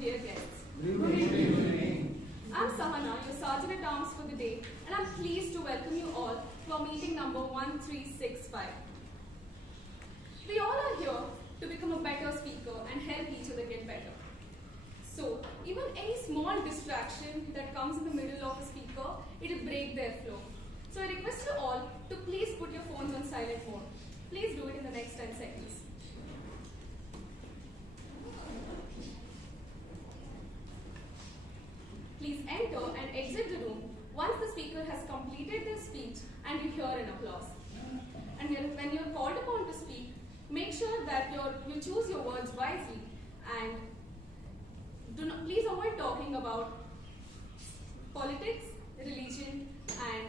dear guests. Good evening. I'm Sahana, your Sergeant at Arms for the day, and I'm pleased to welcome you all to our meeting number 1365. We all are here to become a better speaker and help each other get better. So, even any small distraction that comes in the middle of a speaker, it will break their flow. So I request you all to please put your phones on silent mode. Please do it in the next 10 seconds. Please enter and exit the room once the speaker has completed their speech and you hear an applause. And when you're called upon to speak, make sure that you choose your words wisely and please avoid talking about politics, religion, and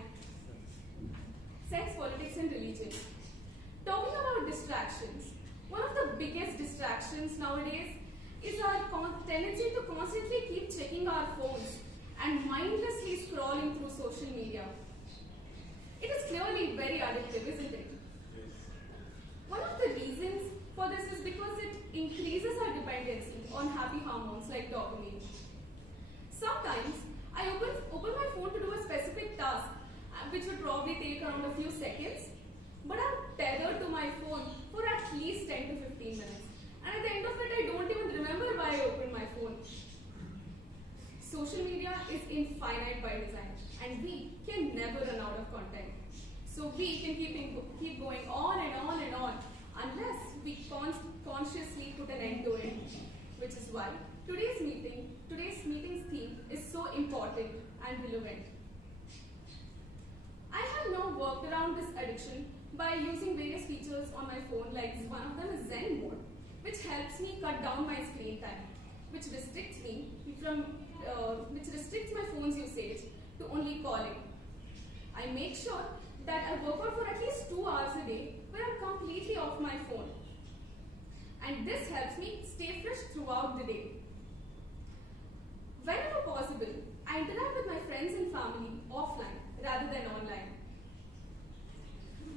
sex, politics, and religion. Talking about distractions, one of the biggest distractions nowadays is our tendency to constantly keep checking our phones and mindlessly scrolling through social media. It is clearly very addictive, isn't it? One of the reasons for this is because it increases our dependency on happy hormones like dopamine. Sometimes I open my phone to do a specific task, which would probably take around a few seconds, but I'm tethered to my phone for at least 10 to 15 minutes. And at the end of it, I don't even remember why I opened my phone. Social media is infinite by design, and we can never run out of content. So we can keep going on and on and on unless we consciously put an end to it, which is why today's meeting's theme is so important and relevant. I have now worked around this addiction by using various features on my phone, like one of them is Zen mode, which helps me cut down my screen time, which restricts my phone's usage to only calling. I make sure that I work out for at least 2 hours a day where I'm completely off my phone. And this helps me stay fresh throughout the day. Whenever possible, I interact with my friends and family offline rather than online.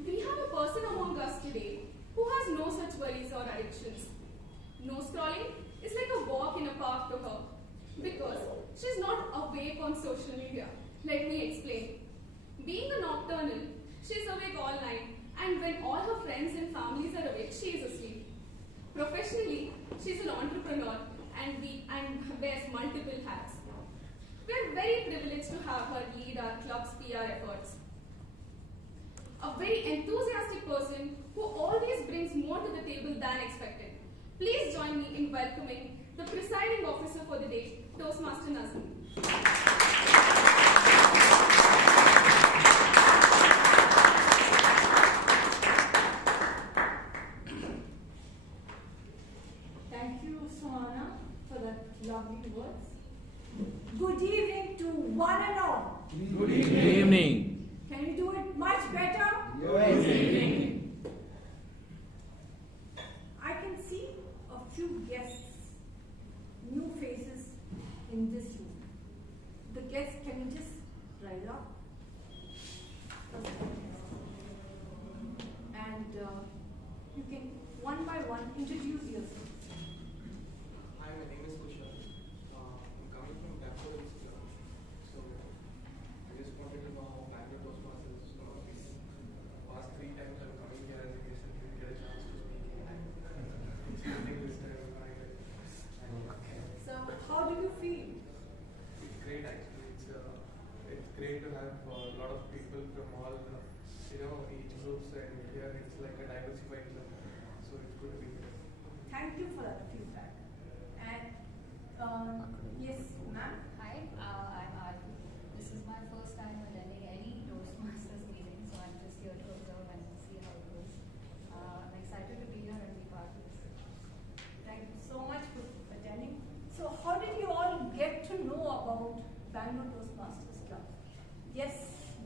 We have a person among us today who has no such worries or addictions. No scrolling is like a walk in a park to her because she's not awake on social media. Let me explain. Being a nocturnal, she's awake all night, and when all her friends and families are awake, she is asleep. Professionally, she's an entrepreneur and wears multiple hats. We are very privileged to have her lead our club's PR efforts. A very enthusiastic person who always brings more to the table than expected. Please join me in welcoming the presiding officer for the day, Toastmaster Nazmi. Thank you, Sohana, for that lovely words. Good evening to one and all. Good evening. Can you do it much better? Good evening. I can see a few guests, new faces in this room. The guests, can you just rise up? And you can, one by one, introduce yourself. Hi, my name is Kushal. I'm coming from Bangalore Toastmasters Club. So I just wanted to know how Bangalore Toastmasters is going to be. Past 3 times I'm coming here as a guest and didn't get a chance to speak. Speaking this time, So, how do you feel? it's great actually. It's great to have a lot of people from all age groups, and here it's like a diversified club. So it's good to be here. Thank you for that feedback. And yes, ma'am. Hi, I'm Aarti. This is my first time attending any Toastmasters meeting, so I'm just here to observe and see how it goes. I'm excited to be here and be part of this. Thank you so much for attending. So, how did you all get to know about Bangalore Toastmasters Club? Yes,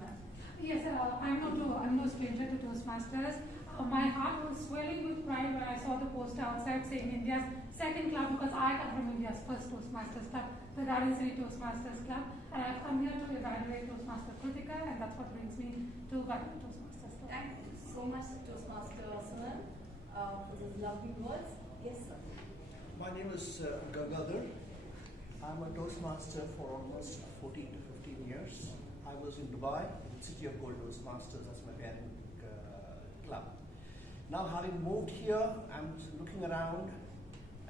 ma'am. Yes, I'm no stranger to Toastmasters. My heart was swelling with pride when I saw the poster outside saying India's second club, because I come from India's first Toastmasters Club, the Garden City Toastmasters Club. And I've come here to evaluate Toastmaster Kritika, and that's what brings me to Bangalore Toastmasters Club. Thank you so much, Toastmaster Suman, for those lovely words. Yes, sir. My name is Gangadhar, I'm a Toastmaster for almost 14 to 15 years. I was in Dubai, in the City of Gold Toastmasters as my parent club. Now having moved here, I'm looking around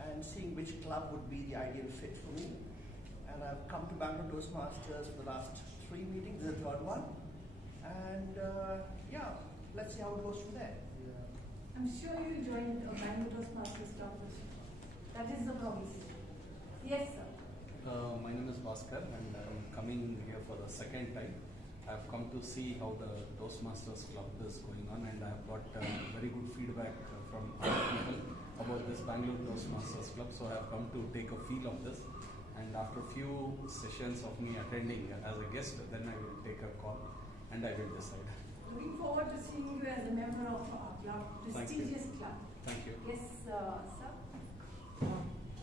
and seeing which club would be the ideal fit for me. And I've come to Bangalore Toastmasters for the last 3 meetings, this is the third one. And yeah, let's see how it goes from there. I'm sure you joined a Bangalore Toastmasters Club. That is the promise. Yes, sir. My name is Bhaskar and I'm coming here for the second time. I've come to see how the Toastmasters Club is going on, and I've got very good feedback from other people about this Bangalore Toastmasters Club. So I've come to take a feel of this, and after a few sessions of me attending as a guest, then I will take a call and I will decide. Looking forward to seeing you as a member of our club, prestigious club. Thank you. Yes, sir.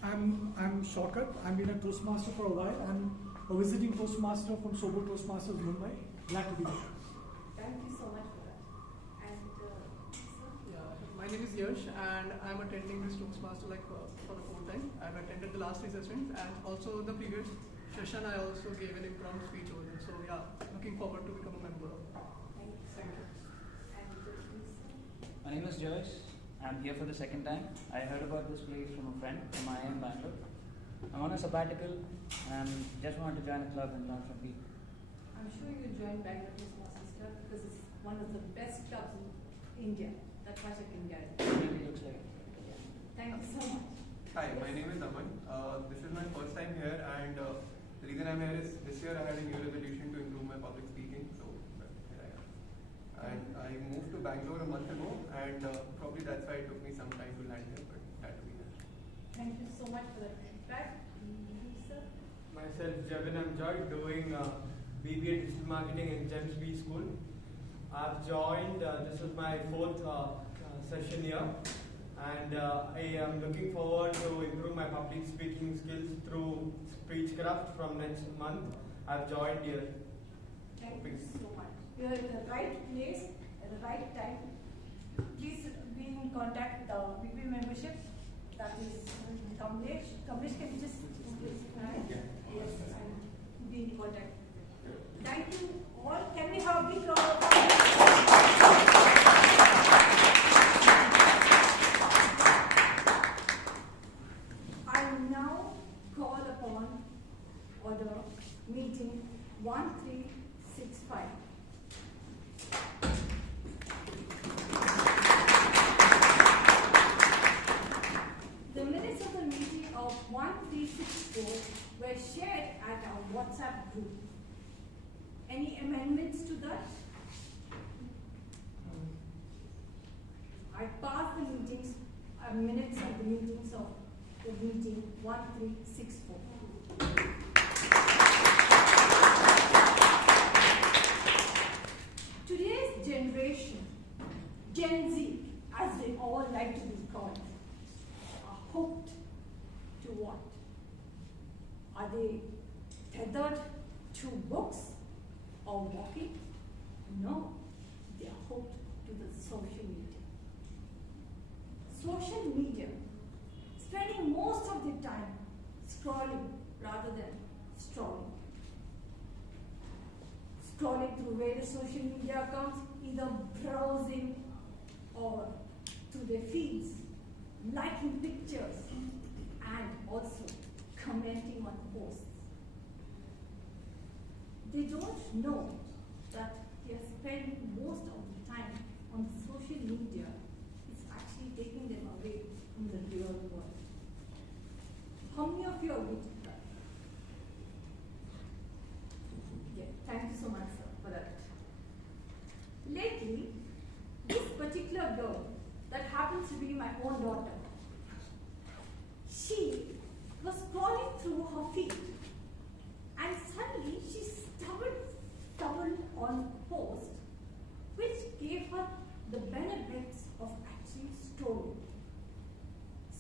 I'm Shaukat. I've been a Toastmaster for a while. I'm a visiting Toastmaster from Sober Toastmasters Mumbai. Glad to be here. Thank you so much for that. And sir? Yeah, my name is Yash and I'm attending this Toastmaster for the fourth time. I've attended the last 3 sessions and also the previous session I also gave an impromptu speech over there. So yeah, looking forward to become a member. Thank you. Thank you. And please, sir. My name is Joyce. I'm here for the second time. I heard about this place from a friend from IIM Bangalore. I'm on a sabbatical and just wanted to join a club and learn from people. I'm sure you joined Bangalore Toastmasters Club because it's one of the best clubs in India. That much I can guarantee. It really looks like it. Thank you so much. Hi, my name is Aman. This is my first time here, and the reason I'm here is this year I had a new resolution to improve my public speaking, so here I am. And I moved to Bangalore a month ago, and probably that's why it took me some time to land here, but glad to be here. Thank you so much for that feedback. Sir? Myself, Jevin Amjad, doing BBA Digital Marketing in GEMS B School. I've joined, this is my 4th session here, and I am looking forward to improve my public speaking skills through Speechcraft from next month. I've joined here. Thank you so much. You're in the right place at the right time. Please be in contact with our BB membership. That is Kamlesh. Kamlesh, can you just please? Yes, and be in contact. Thank you all. Can we have a big round of applause? I now call upon order meeting 1365. The minutes of the meeting of 1364 were shared at our WhatsApp group. Any amendments to that? I pass the minutes of the meetings of the meeting 1364. Today's generation, Gen Z, as they all like to be called, are hooked to what? Are they tethered to books or walking? No, they are hooked to the social media. Social media, spending most of their time scrolling rather than strolling. Scrolling through various social media accounts, either browsing or through their feeds, liking pictures, and also commenting on posts. They don't know that they are spending most of the time on social media. It's actually taking them away from the real world. How many of you agree to that? Yeah, thank you so much, sir, for that. Lately, this particular girl that happens to be my own daughter, she was scrolling through her feed and suddenly she stumbled on a post which gave her the benefits of actually scrolling.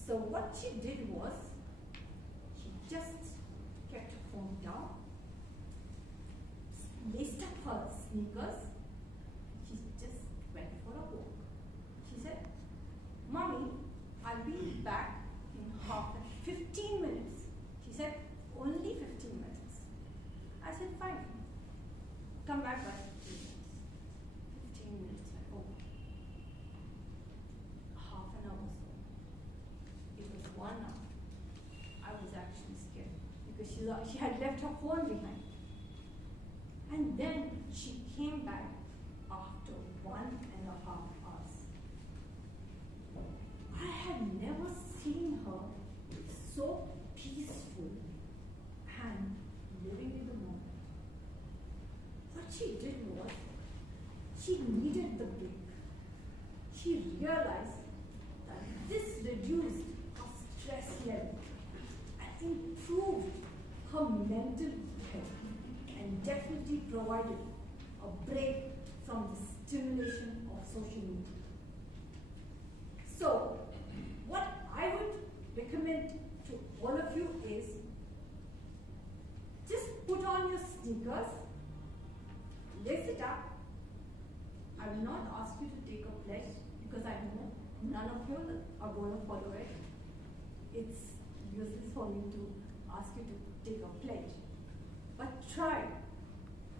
So what she did was, she just kept her phone down, laced up her sneakers, she just went for a walk. She said, "Mommy, I'll be back in 15 minutes. She said, only come back by 15 minutes. Oh, half an hour or so. It was 1 hour. I was actually scared because she had left her phone behind. And then she came back after 1.5 hours. I had never seen her so peaceful and living in the moment. What she did was, she needed the break. She realized that this reduced her stress level and improved her mental health and definitely provided a break from the stimulation of social media. So, what I would recommend to all of you is, just put on your sneakers, lace it up. I will not ask you to take a pledge because I know none of you are going to follow it. It's useless for me to ask you to take a pledge. But try,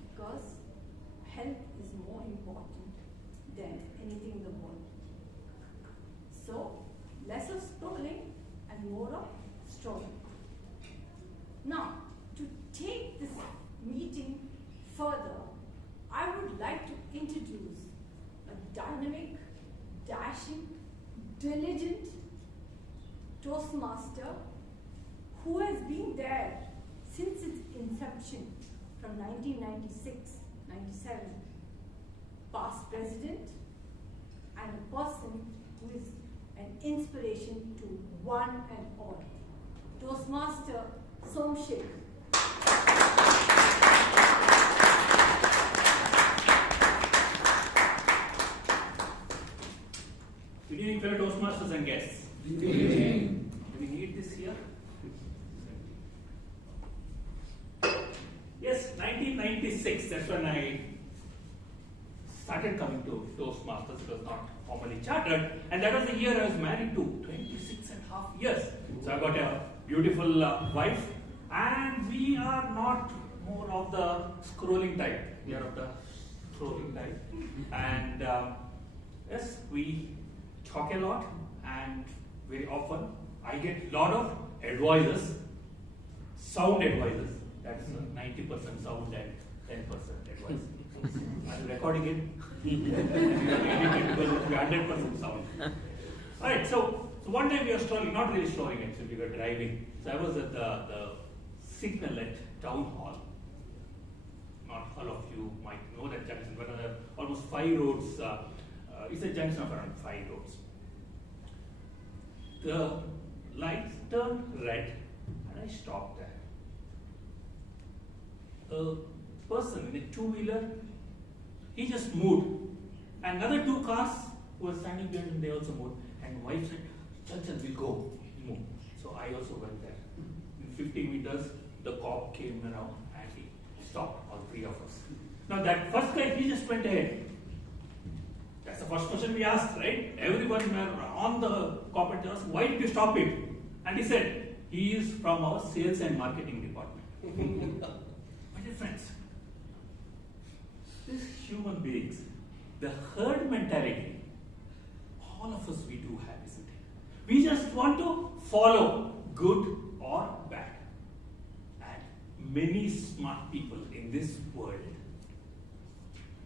because health is more important than anything in the world. So, less of scrolling and more of strolling. Now, to take this meeting further, I would like to introduce a dynamic, dashing, diligent Toastmaster who has been there since its inception from 1996-97, past president, and a person who is an inspiration to one and all. Toastmaster Somshik. Good evening, fellow Toastmasters and guests. Good evening. Do we need this here? Yes, 1996, that's when I started coming to Toastmasters. It was not formally chartered, and that was the year I was married to, 26.5 years. So I got a beautiful wife, and we are not more of the scrolling type. We are of the scrolling type. And yes, we talk a lot, and very often I get a lot of advisors, sound advisors. That's 90% sound and 10% advice. I'm recording it. Because it will be 100% sound. Alright, so one day we were strolling, not really strolling actually, we were driving. So I was at the signal at Town Hall. Not all of you might know that junction, but there are almost 5 roads. It's a junction of around 5 roads. The lights turned red and I stopped there. A person in a two-wheeler, he just moved. And another 2 cars who were standing behind him, they also moved. And wife said, Chanchan, we'll go, move. So I also went there. In 50 meters, the cop came around and he stopped all 3 of us. Now that first guy, he just went ahead. That's the first question we asked, right? Everyone were on the cop and asked, why did you stop it? And he said, he is from our sales and marketing department. My dear friends, these human beings, the herd mentality, all of us we do have, isn't it? We just want to follow good or bad. And many smart people in this world,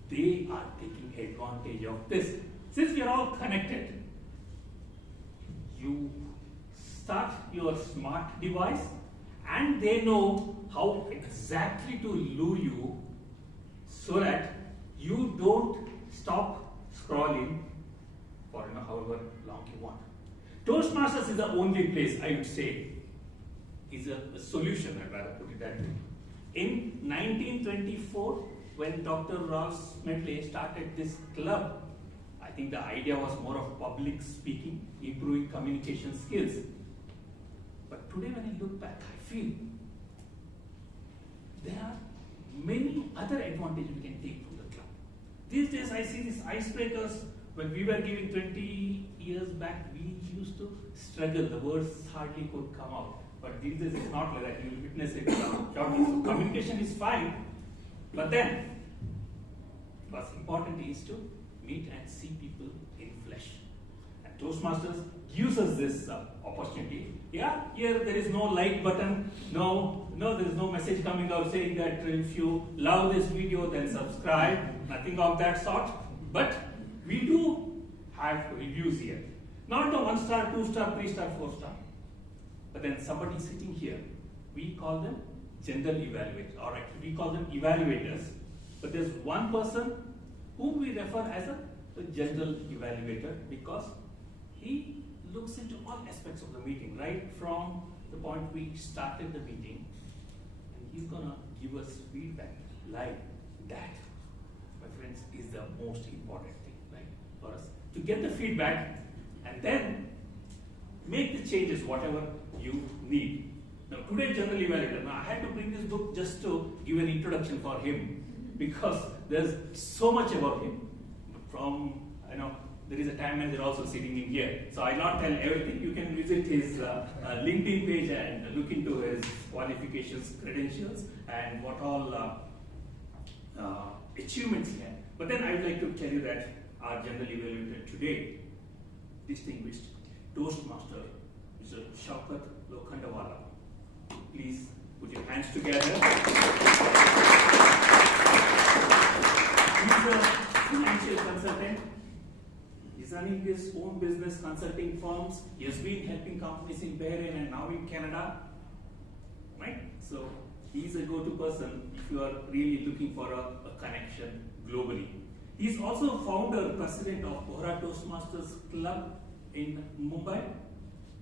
they are taking advantage of this. Since we are all connected, you start your smart device and they know how exactly to lure you so that you don't stop scrolling for however long you want. Toastmasters is the only place, I would say, is a solution, I'd rather put it that way. In 1924, when Dr. Ross Medley started this club, I think the idea was more of public speaking, improving communication skills. But today when I look back, I feel there are many other advantages we can take from the club. These days I see these icebreakers. When we were giving 20 years back, we used to struggle. The words hardly could come out. But these days it's not like that. You will witness it shortly. So communication is fine. But then, What's important is to meet and see people in flesh. And Toastmasters gives us this opportunity. Yeah, here there is no like button, there is no message coming out saying that if you love this video then subscribe, nothing of that sort. But we do have reviews here. Not the 1 star, 2 star, 3 star, 4 star. But then somebody sitting here, we call them general evaluators, or actually we call them evaluators. But there's one person whom we refer as a general evaluator because he looks into all aspects of the meeting, right from the point we started the meeting, and he's gonna give us feedback live. That, my friends, is the most important thing, right, for us to get the feedback and then make the changes whatever you need. Now, today general evaluator. Now, I had to bring this book just to give an introduction for him because there's so much about him. From there is a time manager also sitting in here, so I'll not tell everything. You can visit his LinkedIn page and look into his qualifications, credentials, and what all achievements he had. But then I would like to tell you that our general evaluator today, distinguished Toastmaster, Mr. Shaukat Lokhandawala. Please put your hands together. He's a financial consultant. He's running his own business consulting firms. He has been helping companies in Bahrain and now in Canada. Right? So he's a go-to person if you are really looking for a connection globally. He's also founder, president of Bangalore Toastmasters Club in Mumbai.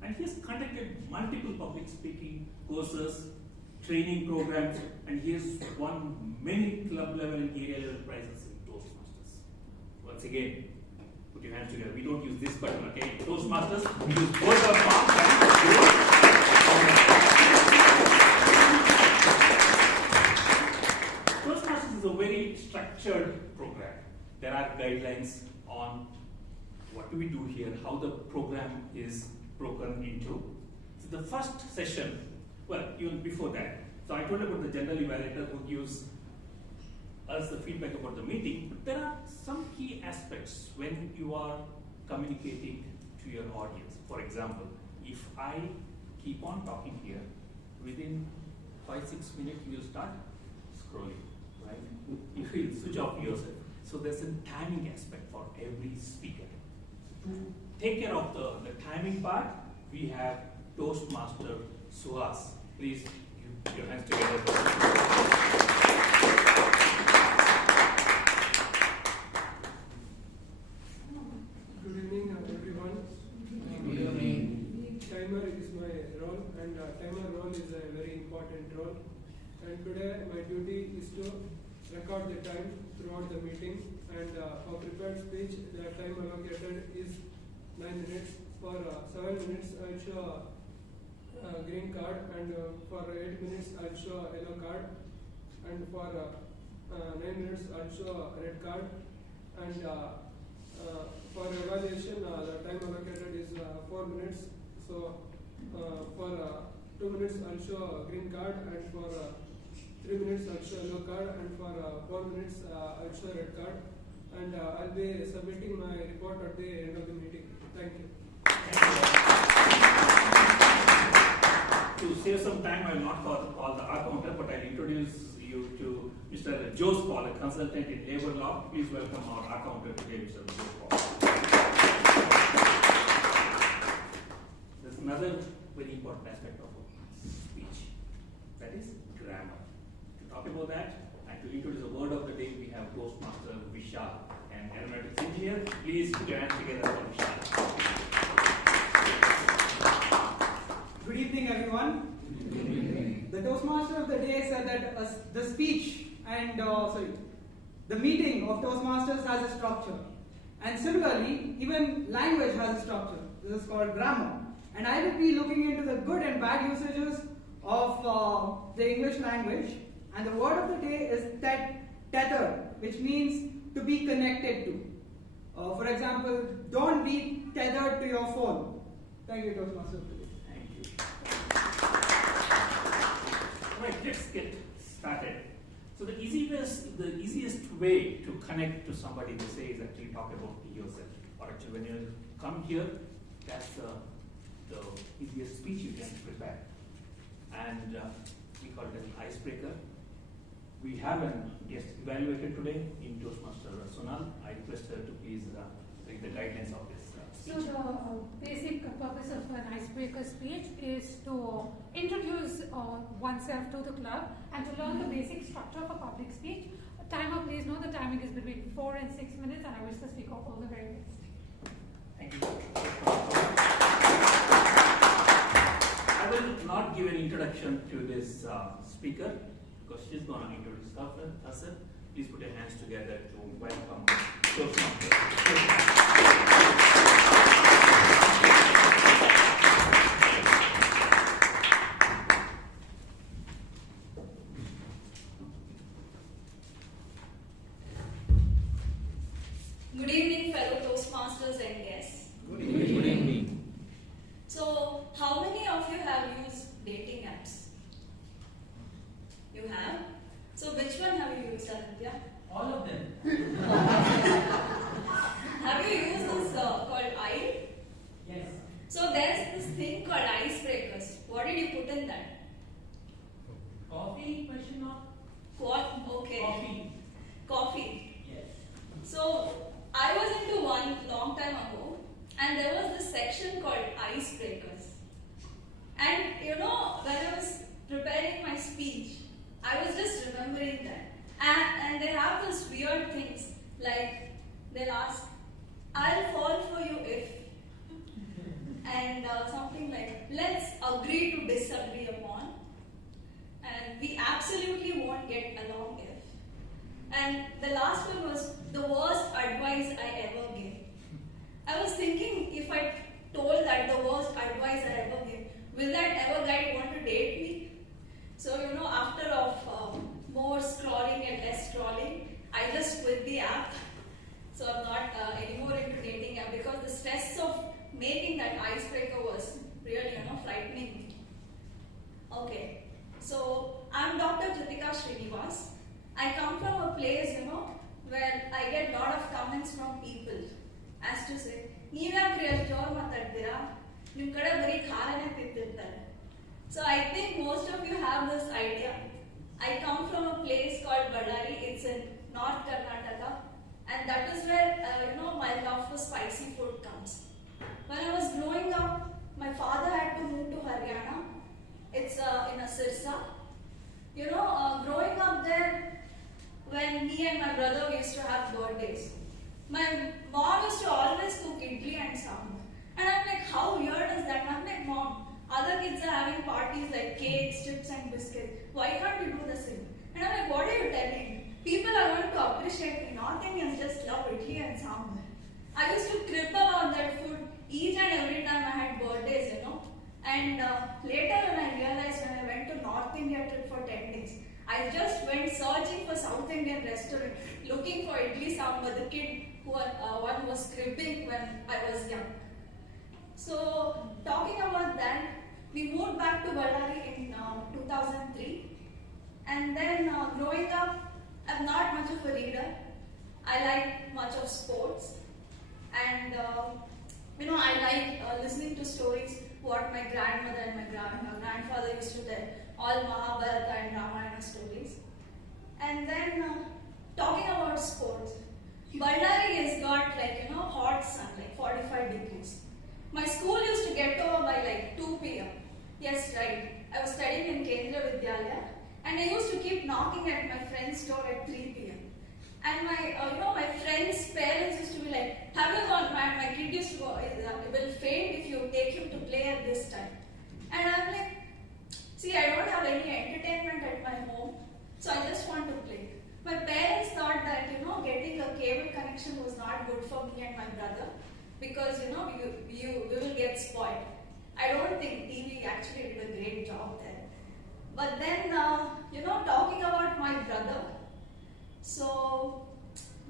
And he has conducted multiple public speaking courses, training programs, and he has won many club level and area level prizes in Toastmasters. Once again, put your hands together. We don't use this button, okay? Toastmasters, we use both our palms and Toastmasters is a very structured program. There are guidelines on what do we do here, how the program is broken into. So the first session, well, even before that, so I told about the general evaluator who gives us the feedback about the meeting, but there are some key aspects when you are communicating to your audience. For example, if I keep on talking here, within 5-6 minutes you will start scrolling, right? You will switch off yourself. So there's a timing aspect for every speaker. To take care of the timing part, we have Toastmaster Suhas. Please give your hands together. Good evening, everyone. Good evening. Timer is my role, and timer role is a very important role. And today, my duty is to record the time throughout the meeting. And for prepared speech, the time allocated is 9 minutes. For 7 minutes, I'll show a green card, and for 8 minutes, I'll show a yellow card, and for 9 minutes, I'll show a red card, and for evaluation, the time allocated is 4 minutes. So for 2 minutes, I'll show a green card, and for 3 minutes, I'll show a yellow card, and for 4 minutes, I'll show a red card. And I'll be submitting my report at the end of the meeting. Thank you. To save some time, I will not call the accountant, but I'll introduce you to Mr. Jose Paul, a consultant in labor law. Please welcome our accountant today, Mr. Jose Paul. There's another very important aspect of speech, that is grammar. To talk about that and to introduce the word of the day, we have Toastmaster Vishal, an aeronautics engineer. Please put your hands together for Vishal. Good evening, everyone. Good evening. The Toastmaster of the day said that the speech and the meeting of Toastmasters has a structure, and similarly, even language has a structure. This is called grammar, and I will be looking into the good and bad usages of the English language. And the word of the day is tethered, which means to be connected to. For example, don't be tethered to your phone. Thank you, Toastmasters. Thank you. Right, let's get started. So the easiest way to connect to somebody, they say, is actually talk about yourself. Or actually, when you come here, that's the easiest speech you can prepare. And we call it an icebreaker. We have a guest evaluator today in Toastmaster Sonal. I request her to please read the guidelines of this speech. So the basic purpose of an icebreaker speech is to introduce oneself to the club and to learn the basic structure of a public speech. Timer, please know the timing is between 4 and 6 minutes, and I wish the speaker all the very best. Thank you. I will not give an introduction to this speaker because she's going to introduce herself. Please put your hands together to welcome Toastmaster. Good evening, fellow Toastmasters and guests. Good evening. So, how many of you have used dating apps? You have? So, which one have you used, Aditya? All of them. Have you used this called I? Yes. So, there's this thing called icebreakers. What did you put in that? Coffee? Question mark. What? Okay. Coffee. Coffee. Yes. So, I was into one long time ago, and there was this section called icebreakers. And you know, when I was preparing my speech, I was just remembering that. And they have those weird things, like they'll ask, I'll fall for you if, and something like, let's agree to disagree upon, and we absolutely won't get along if. And the last one was the worst advice I ever gave. I was thinking, if I told that the worst advice I ever gave, will that ever guy want to date me? So, you know, after more scrolling and less scrolling, I just quit the app. So I'm not anymore into dating app because the stress of making that icebreaker was really, you know, frightening me. Okay, so I'm Dr. Kritika Srinivas. I come from a place, you know, where I get a lot of comments from people as to say, so I think most of you have this idea. I come from a place called Ballari. It's in North Karnataka, and that is where you know, my love for spicy food comes. When I was growing up, my father had to move to Haryana. It's in a Sirsa. You know, growing up there, when me and my brother used to have birthdays, my mom used to always cook idli and sambar. And I'm like, how weird is that? I'm like, Mom, other kids are having parties like cakes, chips and biscuits. Why can't you do the same? And I'm like, what are you telling? People are going to appreciate me. North Indians just love idli and sambar. I used to crib about that food each and every time I had birthdays, you know. And later when I realized, when I went to North India trip for 10 days, I just went searching for South Indian restaurant, looking for idli sambar, the kid who one was cribbing when I was young. So, talking about that, we moved back to Ballari in 2003. And then growing up, I'm not much of a reader. I like much of sports. And you know, I like listening to stories, what my grandmother and my grandfather used to tell, all Mahabharata and Ramayana stories. And then talking about sports, Ballari has got like, you know, hot sun, like 45 degrees. My school used to get over by like 2 p.m. Yes, right. I was studying in Kendra Vidyalaya, and I used to keep knocking at my friend's door at 3 p.m. And my, you know, my friends' parents used to be like, have you gone mad? My kid used to go, will faint if you take him to play at this time. And I'm like, see, I don't have any entertainment at my home, so I just want to play. My parents thought that, you know, getting a cable connection was not good for me and my brother because, you know, we will get spoiled. I don't think TV actually did a great job there. But then, you know, talking about my brother, so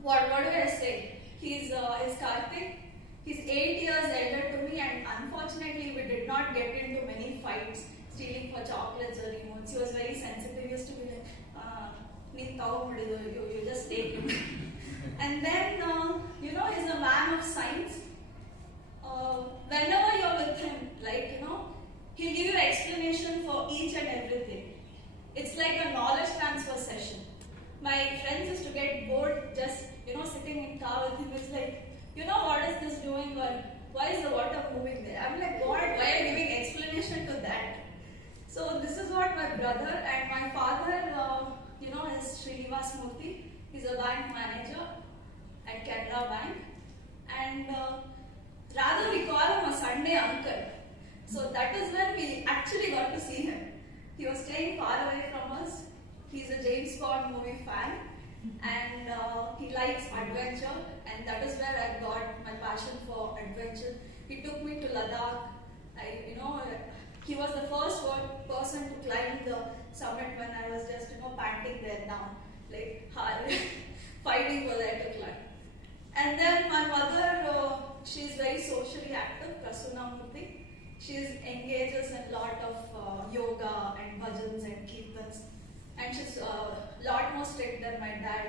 what do I say? He's Karthik. He's 8 years elder to me, and unfortunately we did not get into many fights, stealing for chocolates or remotes. He was very sensitive. He used to be like, He'll give you explanation for each and everything. It's like a knowledge transfer session. My friends used to get bored just, sitting in car with him. It's like, what is this doing? Or why is the water moving there? I'm like, God, why are you giving explanation to that? So this is what my brother and my father, is Srinivas Murthy. He's a bank manager at Canara Bank. And rather we call him a Sunday uncle. So that is when we actually got to see him. He was staying far away from us. He's a James Bond movie fan. And he likes adventure. And that is where I got my passion for adventure. He took me to Ladakh. He was the first person to climb the summit when I was just, panting there down. Like, hard, fighting for there to climb. And then my mother, she's very socially active, Prasunna Murthy. She engages in a lot of yoga and bhajans and kirtans. And she's a lot more strict than my dad.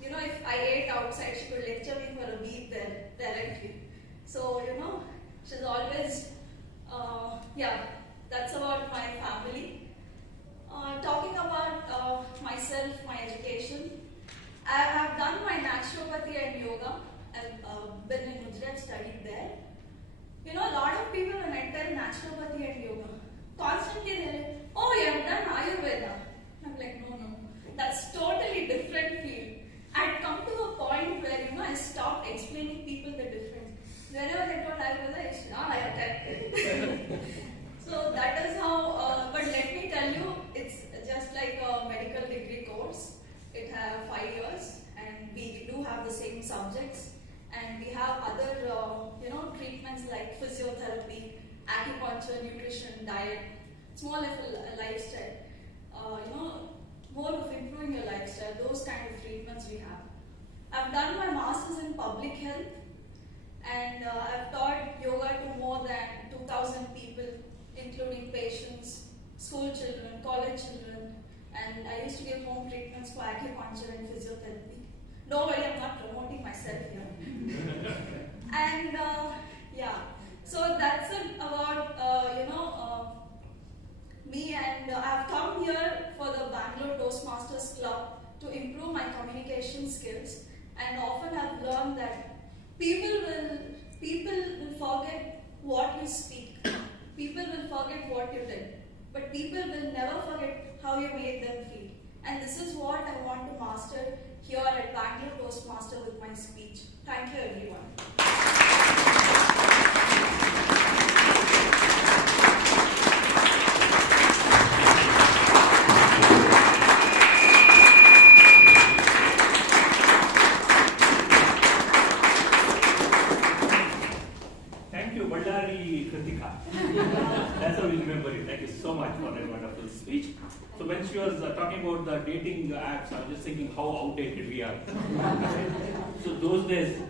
If I ate outside, she could lecture me for a week there directly. So, she's always, that's about my family. Talking about myself, my education, I have done my naturopathy and yoga. I've been in Gujarat, studied there. A lot of people when enter naturopathy and yoga, constantly they're like, oh, you have done Ayurveda. I'm like, no. That's totally different field. I'd come to a point where, I stopped explaining people the difference. Whenever they told Ayurveda, it's not Ayurveda. So that is how, but let me tell you, it's just like a medical degree course. It has 5 years and we do have the same subjects. And we have other, treatments like physiotherapy, acupuncture, nutrition, diet. It's more like a lifestyle. More of improving your lifestyle. Those kind of treatments we have. I've done my master's in public health, and I've taught yoga to more than 2,000 people, including patients, school children, college children, and I used to give home treatments for acupuncture and physiotherapy. Don't worry, I'm not promoting myself here. And so that's it about me, and I've come here for the Bangalore Toastmasters Club to improve my communication skills, and often I've learned that people will forget what you speak, people will forget what you did, but people will never forget how you made them feel. And this is what I want to master here at Bangalore Toastmaster with my speech. Thank you, everyone. Thank you, Ballari Kritika. That's how we remember you. Thank you so much for that wonderful speech. So when she was talking about the dating apps, I was just thinking how outdated we are. So those days,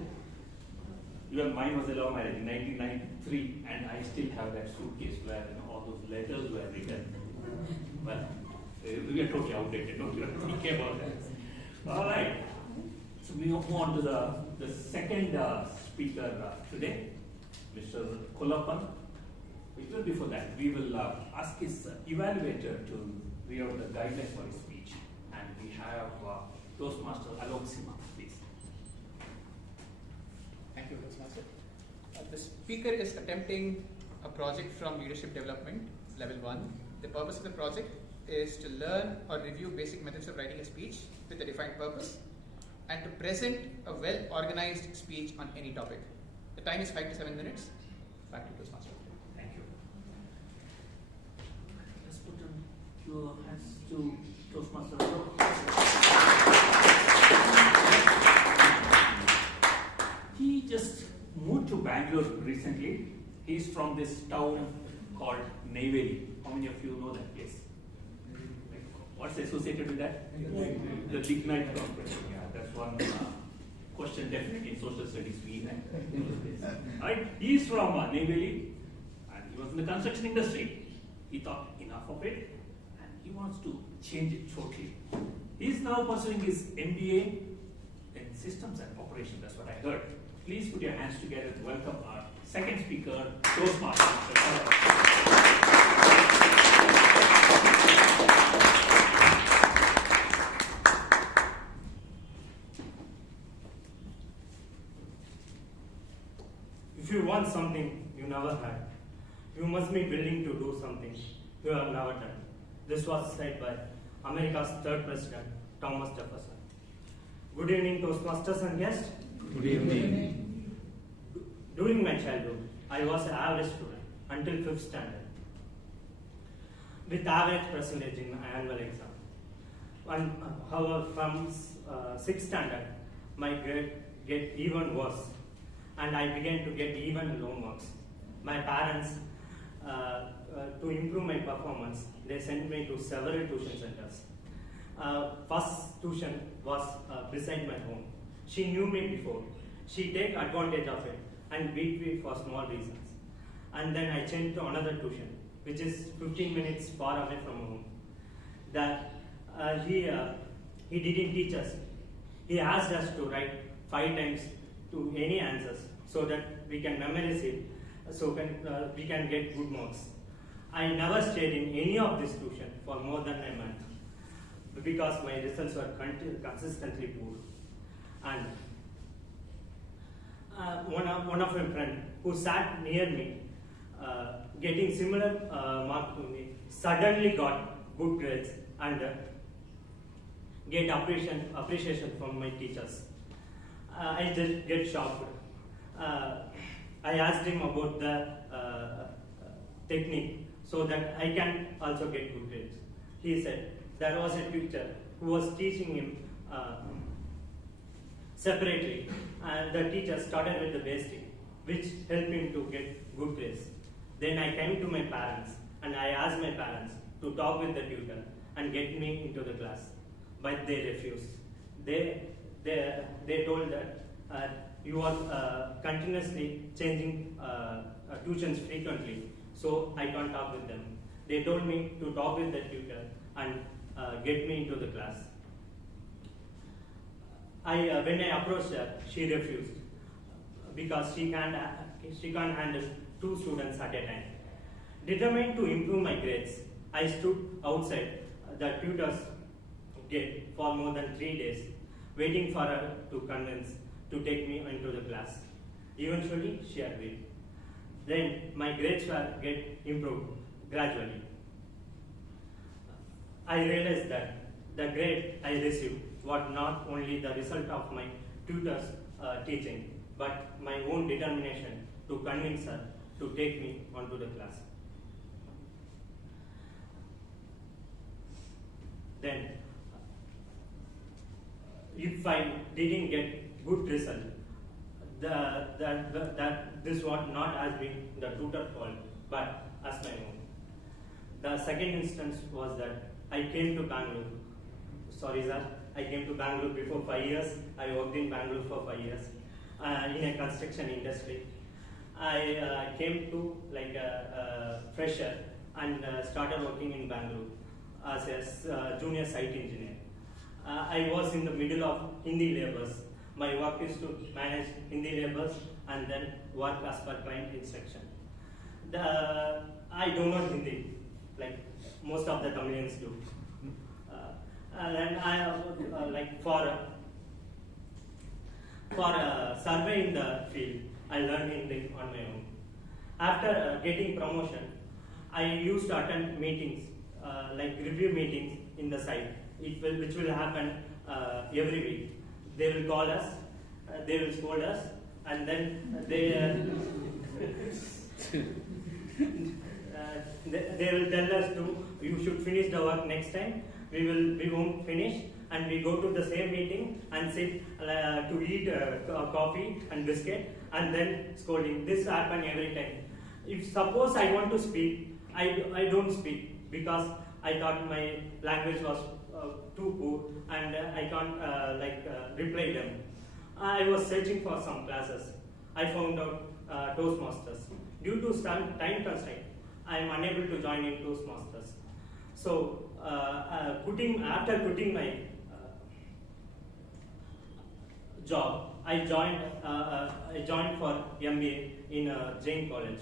even mine was a love marriage in 1993, and I still have that suitcase where all those letters were written. Well, we are totally outdated. Don't you think about that? All right. So we move on to the second speaker today, Mr. Kolappan. But before that, we will ask his evaluator to read out the guidelines for his speech. And we have Toastmaster Alok Sima, please. Thank you, Toastmaster. The speaker is attempting a project from Leadership Development, Level 1. The purpose of the project is to learn or review basic methods of writing a speech with a defined purpose and to present a well-organized speech on any topic. The time is 5 to 7 minutes. Back to Toastmaster. Thank you. Let's put your hands to Toastmaster Alok. He just moved to Bangalore recently. He's from this town called Neyveli. How many of you know that place? What's associated with that? The lignite corporation. Yeah, that's one question definitely in social studies we have. Right? He's from Neyveli, and he was in the construction industry. He thought enough of it, and he wants to change it totally. He's now pursuing his MBA in systems and operations. That's what I heard. Please put your hands together to welcome our second speaker, Toastmaster. If you want something you never had, you must be willing to do something you have never done. This was said by America's third president, Thomas Jefferson. Good evening, Toastmasters and guests. Good evening. During my childhood, I was an average student until 5th standard, with average percentage in my annual exam. And, however, from 6th standard, my grade get even worse, and I began to get even low marks. My parents, to improve my performance, they sent me to several tuition centers. First tuition was beside my home. She knew me before. She take advantage of it and beat me for small reasons. And then I changed to another tuition, which is 15 minutes far away from home. That he didn't teach us. He asked us to write 5 times to any answers so that we can memorize it, so we can get good marks. I never stayed in any of this tuition for more than a month because my results were consistently poor. And one of my friends who sat near me, getting similar mark to me, suddenly got good grades and get appreciation from my teachers. I just get shocked. I asked him about the technique so that I can also get good grades. He said there was a teacher who was teaching him separately, and the teacher started with the basic, which helped him to get good grades. Then I came to my parents and I asked my parents to talk with the tutor and get me into the class, but they refused. They told that you are continuously changing tuitions frequently, so I can't talk with them. They told me to talk with the tutor and get me into the class. When I approached her, she refused because she can't handle 2 students at a time. Determined to improve my grades, I stood outside the tutor's gate for more than 3 days, waiting for her to convince to take me into the class. Eventually, she agreed. Then my grades get improved gradually. I realized that the grade I received was not only the result of my tutor's teaching, but my own determination to convince her to take me onto the class. Then, if I didn't get good result, this was not as being the tutor fault, but as my own. The second instance was that I came to Bangalore. Sorry, sir. I came to Bangalore before 5 years. I worked in Bangalore for 5 years in a construction industry. I came to like a fresher and started working in Bangalore as a junior site engineer. I was in the middle of Hindi labours. My work is to manage Hindi labours and then work as per client instruction. I don't know Hindi, like most of the Tamilians do. And I like for survey in the field, I learned Hindi on my own. After getting promotion, I used to attend meetings, like review meetings in the site, which will happen every week. They will call us, they will scold us, and then they will tell us you should finish the work next time. We won't finish, and we go to the same meeting and sit to eat coffee and biscuit, and then scolding. This happens every time. If suppose I want to speak, I don't speak because I thought my language was too poor and I can't reply them. I was searching for some classes. I found out Toastmasters. Due to time constraint, I am unable to join in Toastmasters. So after quitting my job, I joined for MBA in Jain College.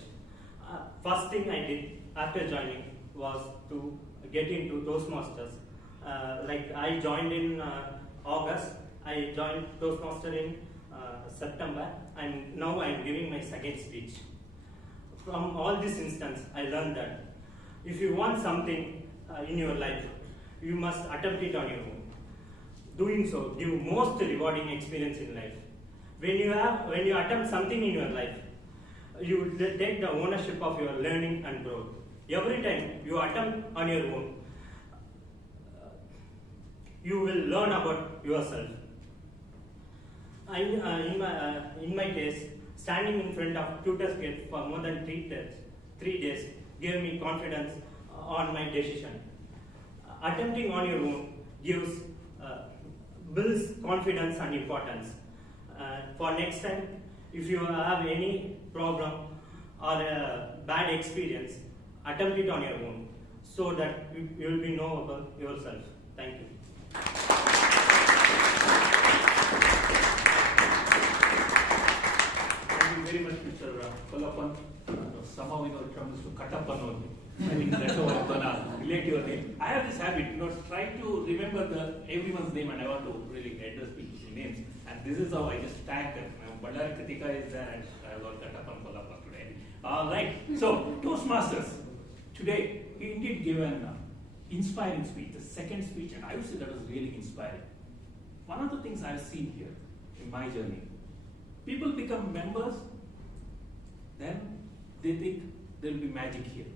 First thing I did, after joining was to get into Toastmasters. Like I joined in August, I joined Toastmaster in September, and now I am giving my second speech. From all this instance, I learned that if you want something in your life, you must attempt it on your own. Doing so gives most rewarding experience in life. When you attempt something in your life, you take the ownership of your learning and growth. Every time you attempt on your own, you will learn about yourself. In my case, standing in front of tutor's gate for more than 3 days gave me confidence on my decision. Attempting on your own builds confidence and importance. For next time, if you have any problem or a bad experience, attempt it on your own so that you will be know about yourself. Thank you. Thank you very much, Mr. Kolapan. Somehow, it comes to Katapan only. I think that's how I'm gonna relate your name. I have this habit, try to remember everyone's name, and I want to really address people's names. And this is how I just tag them. Bandari Kritika is there, and I got Katapan Kolapan today. Right. So, Toastmasters. Today, he indeed gave an inspiring speech, the second speech, and I would say that was really inspiring. One of the things I've seen here in my journey, people become members, then they think there will be magic here.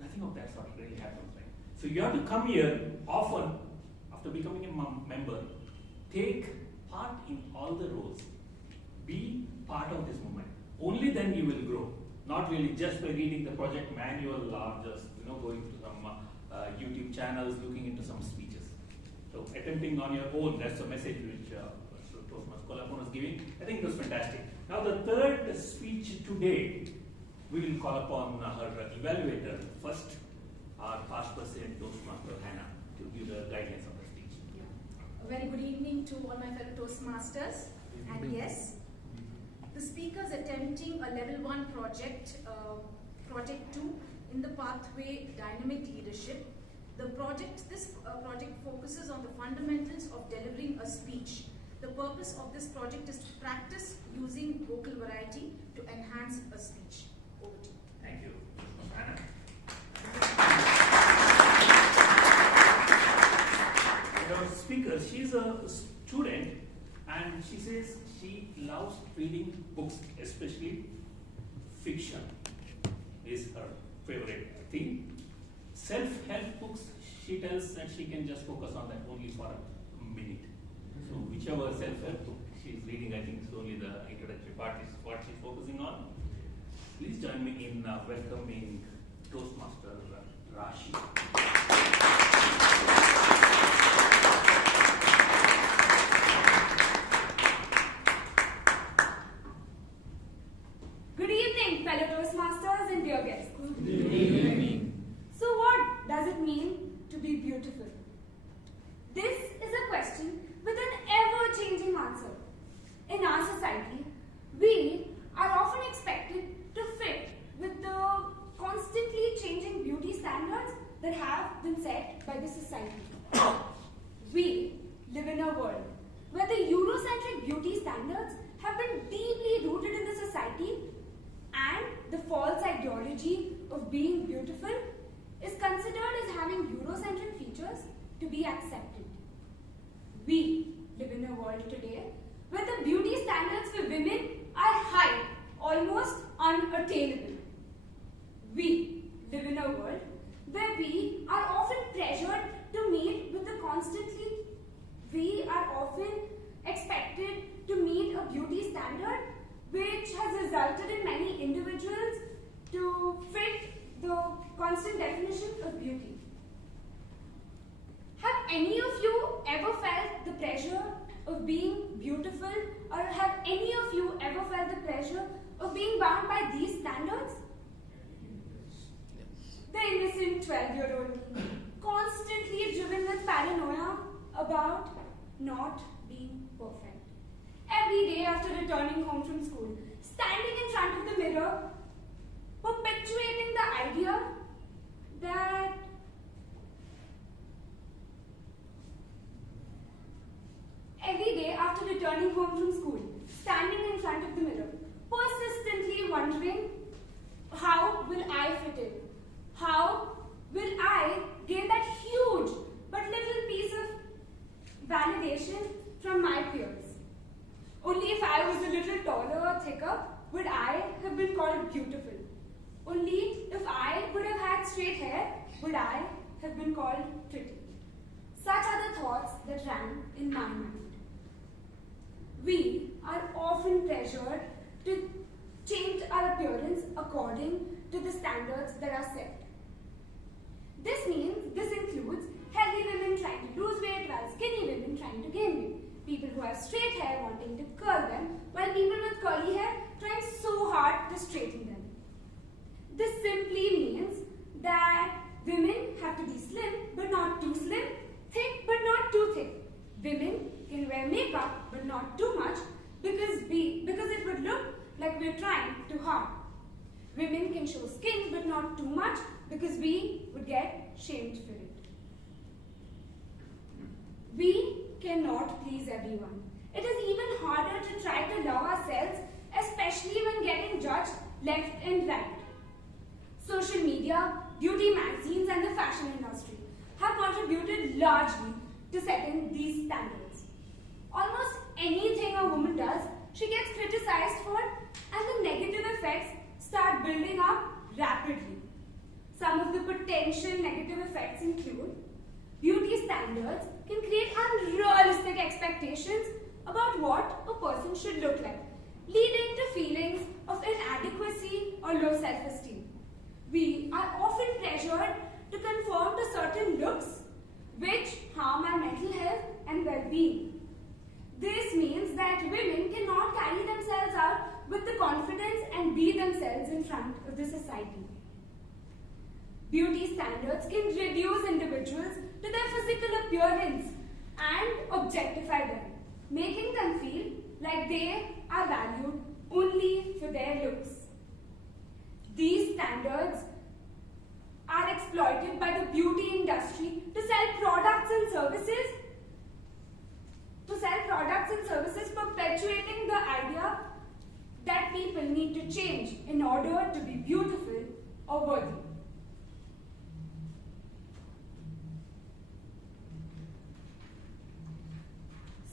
Nothing of that sort really happens, right? So you have to come here often after becoming a member, take part in all the roles, be part of this movement. Only then you will grow. Not really just by reading the project manual or just going to some YouTube channels, looking into some speeches. So attempting on your own, that's the message which Toastmaster Kolapan was giving. I think it was fantastic. Now the third speech today, we will call upon her evaluator first, our past president Toastmaster Hannah, to give the guidelines of the speech. A very good evening to all my fellow Toastmasters. And yes, the speaker is attempting a level 1 project, project 2 in the pathway dynamic leadership. This project focuses on the fundamentals of delivering a speech. The purpose of this project is to practice using vocal variety to enhance a speech. Over to you. Thank you, Hannah. Our speaker, she's a student, and she says she loves reading books, especially fiction is her favorite theme. Self-help books, she tells that she can just focus on that only for a minute. So whichever self-help book she's reading, I think it's only the introductory part is what she's focusing on. Please join me in welcoming Toastmaster Rashi. Good evening, fellow Toastmasters and dear guests. Good evening. So what does it mean to be beautiful? This is a question with an ever-changing answer. In our society, we are often expected to fit with the constantly changing beauty standards that have been set by the society. We live in a world where the Eurocentric beauty standards have been deeply rooted in the society, and the false ideology of being beautiful is considered as having Eurocentric features to be accepted. We live in a world today where the beauty standards for women are high, almost unattainable. We live in a world where we are often pressured to meet with the constantly, we are often expected to meet a beauty standard which has resulted in many individuals to fit the constant definition of beauty. Have any of you ever felt the pressure of being beautiful, or have any of you ever felt the pressure of being bound by these standards? The innocent 12-year-old me, constantly driven with paranoia about not being perfect. Every day after returning home from school, standing in front of the mirror, perpetuating the idea that every day after returning home from school, standing in front of the mirror, persistently wondering, how will I fit in? How will I gain that huge but little piece of validation from my peers? Only if I was a little taller or thicker would I have been called beautiful. Only if I would have had straight hair would I have been called pretty. Such are the thoughts that ran in my mind. We are often pressured to change our appearance according to the standards that are set. This includes healthy women trying to lose weight while skinny women trying to gain weight. People who have straight hair wanting to curl them, while people with curly hair trying so hard to straighten them. This simply means that women have to be slim but not too slim, thick but not too thick. Women can wear makeup but not too much because it would look like we're trying too hard. Women can show skin but not too much because we would get shamed for it. We cannot please everyone. It is even harder to try to love ourselves, especially when getting judged left and right. Social media, beauty magazines and the fashion industry have contributed largely to setting these standards. Almost anything a woman does, she gets criticized for, and the negative effects start building up rapidly. Some of the potential negative effects include beauty standards can create unrealistic expectations about what a person should look like, leading to feelings of inadequacy or low self-esteem. We are often pressured to conform to certain looks which harm our mental health and well-being. This means that women cannot carry themselves out with the confidence and be themselves in front of the society. Beauty standards can reduce individuals to their physical appearance and objectify them, making them feel like they are valued only for their looks. These standards are exploited by the beauty industry to sell products and services, perpetuating the idea that people need to change in order to be beautiful or worthy.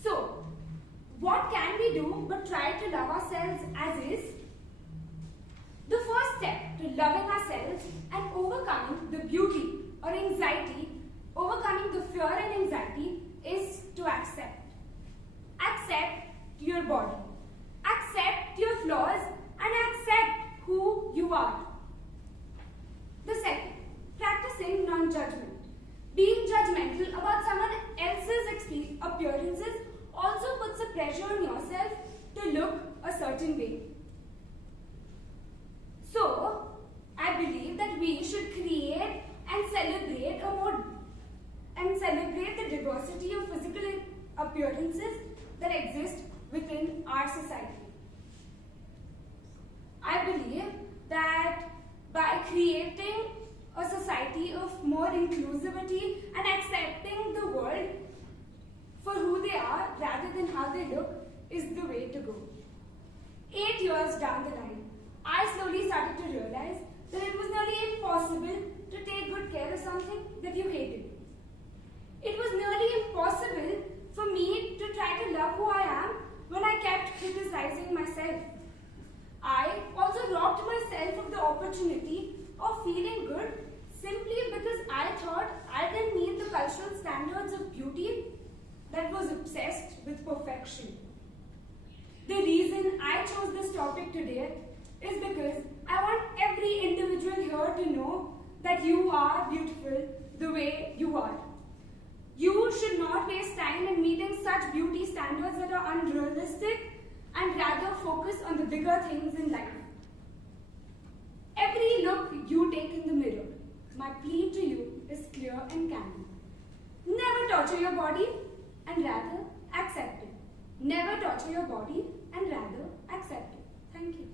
So, what can we do but try to love ourselves as is? The first step to loving ourselves and overcoming the beauty or anxiety, overcoming the fear and anxiety is to accept. Accept your body. Accept your flaws and accept who you are. The second, practicing non-judgment. Being judgmental about someone else's appearances also puts a pressure on yourself to look a certain way. So, I believe that we should create and celebrate the diversity of physical appearances that exist within our society. I believe that by creating a society of more inclusivity and accepting the world for who they are rather than how they look is the way to go. 8 years down the line, I slowly started to realize that it was nearly impossible to take good care of something that you hated. It was nearly impossible for me to try to love who I am when I kept criticizing myself. I also robbed myself of the opportunity of feeling good simply because I thought I didn't meet the cultural standards of beauty that was obsessed with perfection. The reason I chose this topic today is because I want every individual here to know that you are beautiful the way you are. You should not waste time in meeting such beauty standards that are unrealistic and rather focus on the bigger things in life. Every look you take in the mirror, my plea to you is clear and candid. Never torture your body and rather accept it. Never torture your body and rather accept it. Thank you.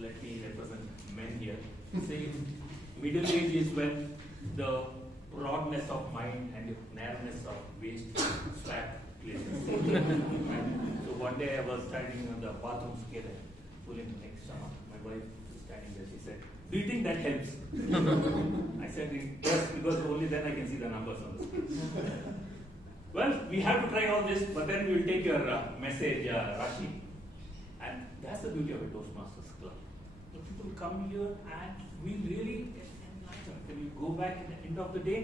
let me represent men here. Say, middle age is when the broadness of mind and the narrowness of waist swap places. So one day I was standing on the bathroom scale and pulling the next stomach. My wife was standing there. She said, "Do you think that helps?" I said, "Yes, because only then I can see the numbers on the screen." Well, we have to try all this, but then we will take your message, Rashi. And that's the beauty of a Toastmasters Club. The people come here and we really enlighten. When you go back at the end of the day,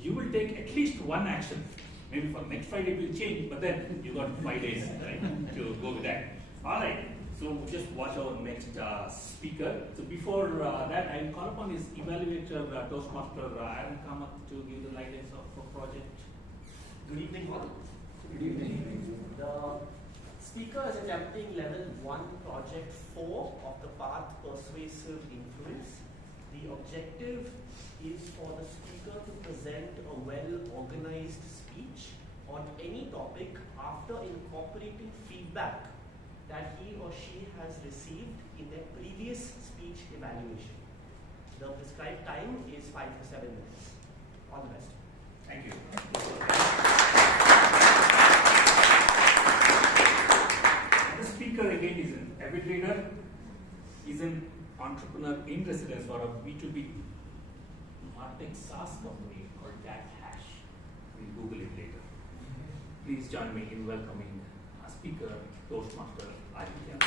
you will take at least one action. Maybe for next Friday it will change, but then you got 5 days, right, to go with that. All right. So just watch our next speaker. So before that, I will call upon his evaluator, Toastmaster Aaron Kamath, to give the guidance of the project. Good evening, all. Good evening. The speaker is attempting level 1 project 4 of the path persuasive influence. The objective is for the speaker to present a well-organized speech on any topic after incorporating feedback that he or she has received in their previous speech evaluation. The prescribed time is 5 to 7 minutes. All the best. Thank you. The speaker again is an avid reader, is an entrepreneur in residence for a B2B marketing SaaS company called Cat Hash. We'll Google it later. Please join me in welcoming our speaker, Toastmaster Icebreaker.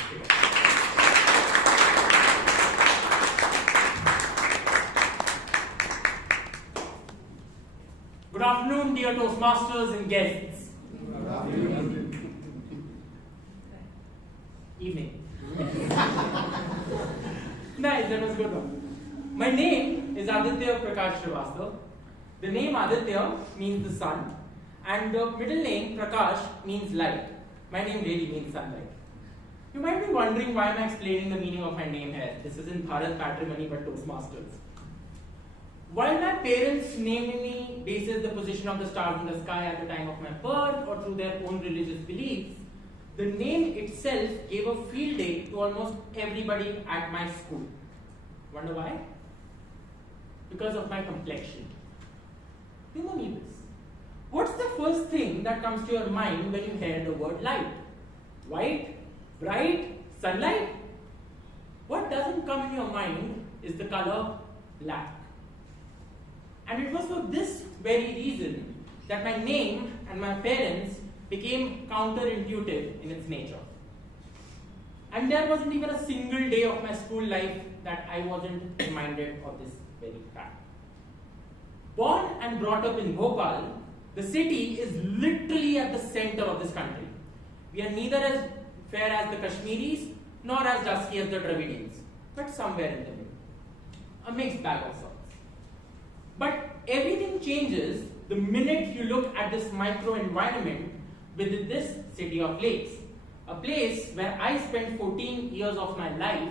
Good afternoon, dear Toastmasters and guests. Good afternoon. Evening. Nice, that was a good one. My name is Aditya Prakash Srivastava. The name Aditya means the sun, and the middle name Prakash means light. My name really means sunlight. You might be wondering why I'm explaining the meaning of my name here. This isn't Bharat Patrimony but Toastmasters. While my parents named me based on the position of the stars in the sky at the time of my birth or through their own religious beliefs, the name itself gave a field day to almost everybody at my school. Wonder why? Because of my complexion. Humor me this. What's the first thing that comes to your mind when you hear the word light? White? Bright? Sunlight? What doesn't come in your mind is the color black. And it was for this very reason that my name and my parents became counterintuitive in its nature. And there wasn't even a single day of my school life that I wasn't reminded of this very fact. Born and brought up in Bhopal, the city is literally at the center of this country. We are neither as fair as the Kashmiris nor as dusky as the Dravidians, but somewhere in the middle. A mixed bag of sorts. But everything changes the minute you look at this micro-environment within this city of lakes. A place where I spent 14 years of my life,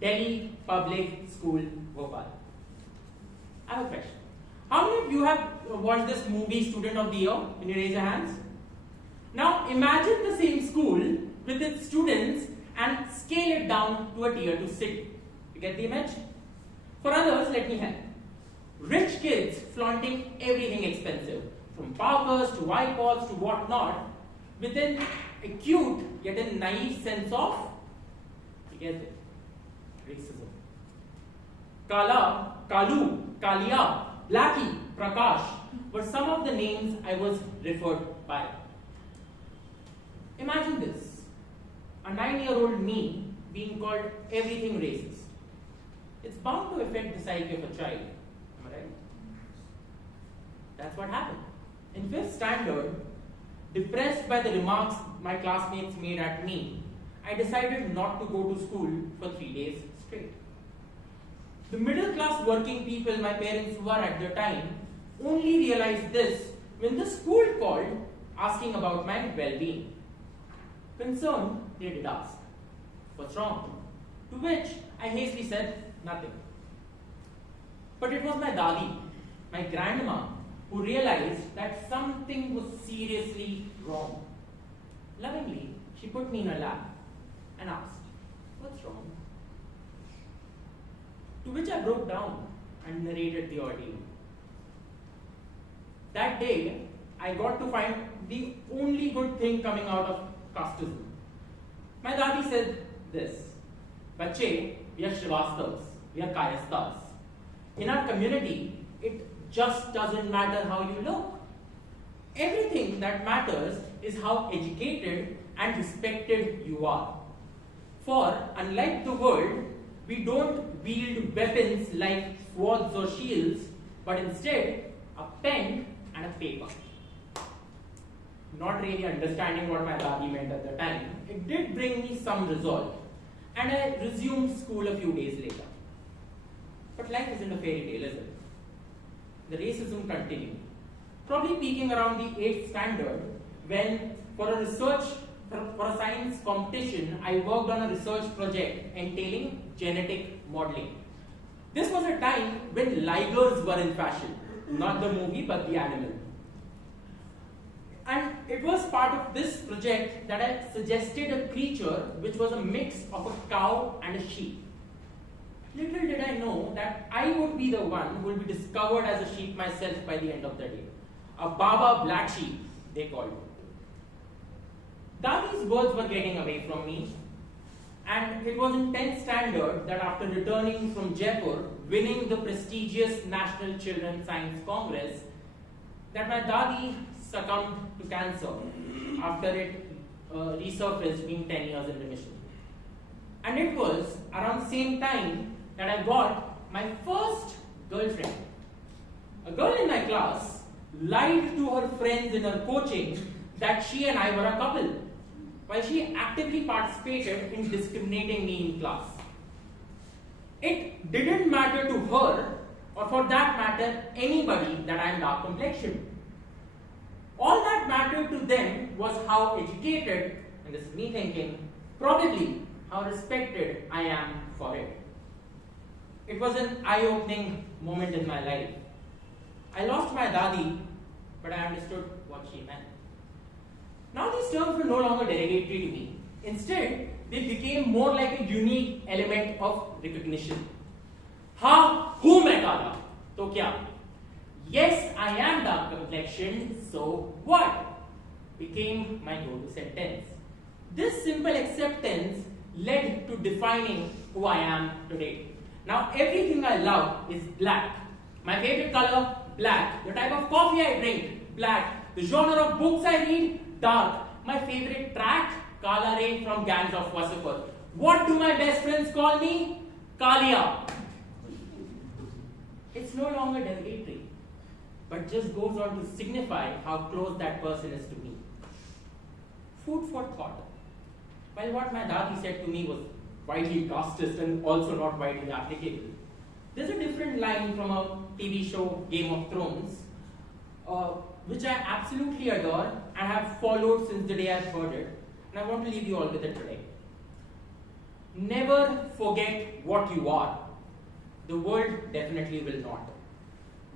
Delhi Public School, Bhopal. I have a question. How many of you have watched this movie Student of the Year? Can you raise your hands? Now imagine the same school with its students and scale it down to a tier 2 city. You get the image? For others, let me help. Rich kids flaunting everything expensive, from Parkers to iPods to whatnot, with an acute yet a naive sense of, you get it, racism. Kala, Kalu, Kalia, Blackie, Prakash were some of the names I was referred by. Imagine this, a 9-year-old me being called everything racist. It's bound to affect the psyche of a child. Am I right? That's what happened. In 5th standard, depressed by the remarks my classmates made at me, I decided not to go to school for 3 days straight. The middle class working people my parents were at the time only realized this when the school called asking about my well-being. Concerned, they did ask, "What's wrong?" To which I hastily said, "Nothing." But it was my dadi, my grandma, who realized that something was seriously wrong. Lovingly, she put me in her lap and asked, "What's wrong?" To which I broke down and narrated the ordeal. That day, I got to find the only good thing coming out of casteism. My dadi said this, "Bache, we are Srivastavas, we are Kayasthas. In our community, it just doesn't matter how you look. Everything that matters is how educated and respected you are. For unlike the world, we don't wield weapons like swords or shields, but instead a pen and a paper." Not really understanding what my dadi meant at the time, it did bring me some resolve, and I resumed school a few days later. But life isn't a fairy tale, is it? The racism continued, probably peaking around the 8th standard when, for a science competition, I worked on a research project entailing genetic modeling. This was a time when ligers were in fashion, not the movie but the animal. And it was part of this project that I suggested a creature which was a mix of a cow and a sheep. Little did I know that I would be the one who would be discovered as a sheep myself by the end of the day. A Baba black sheep, they called it. Dadi's words were getting away from me, and it was in 10th standard that after returning from Jaipur, winning the prestigious National Children's Science Congress, that my dadi succumbed to cancer after it resurfaced being 10 years in remission. And it was around the same time that I got my first girlfriend. A girl in my class lied to her friends in her coaching that she and I were a couple, while she actively participated in discriminating me in class. It didn't matter to her, or for that matter, anybody, that I am dark complexioned. All that mattered to them was how educated, and this is me thinking, probably how respected I am for it. It was an eye-opening moment in my life. I lost my dadi, but I understood what she meant. Now these terms were no longer derogatory to me. Instead, they became more like a unique element of recognition. Ha, who मैं काला? तो क्या? Yes, I am dark complexioned, so what? Became my go-to sentence. This simple acceptance led to defining who I am today. Now everything I love is black. My favorite color, black. The type of coffee I drink, black. The genre of books I read, dark. My favorite track, Kala Ray from Gangs of Wasseypur. What do my best friends call me? Kalia. It's no longer derogatory, but just goes on to signify how close that person is to me. Food for thought. While what my dadi said to me was widely casteist and also not widely applicable, there's a different line from a TV show, Game of Thrones, which I absolutely adore and have followed since the day I've heard it, and I want to leave you all with it today. Never forget what you are. The world definitely will not.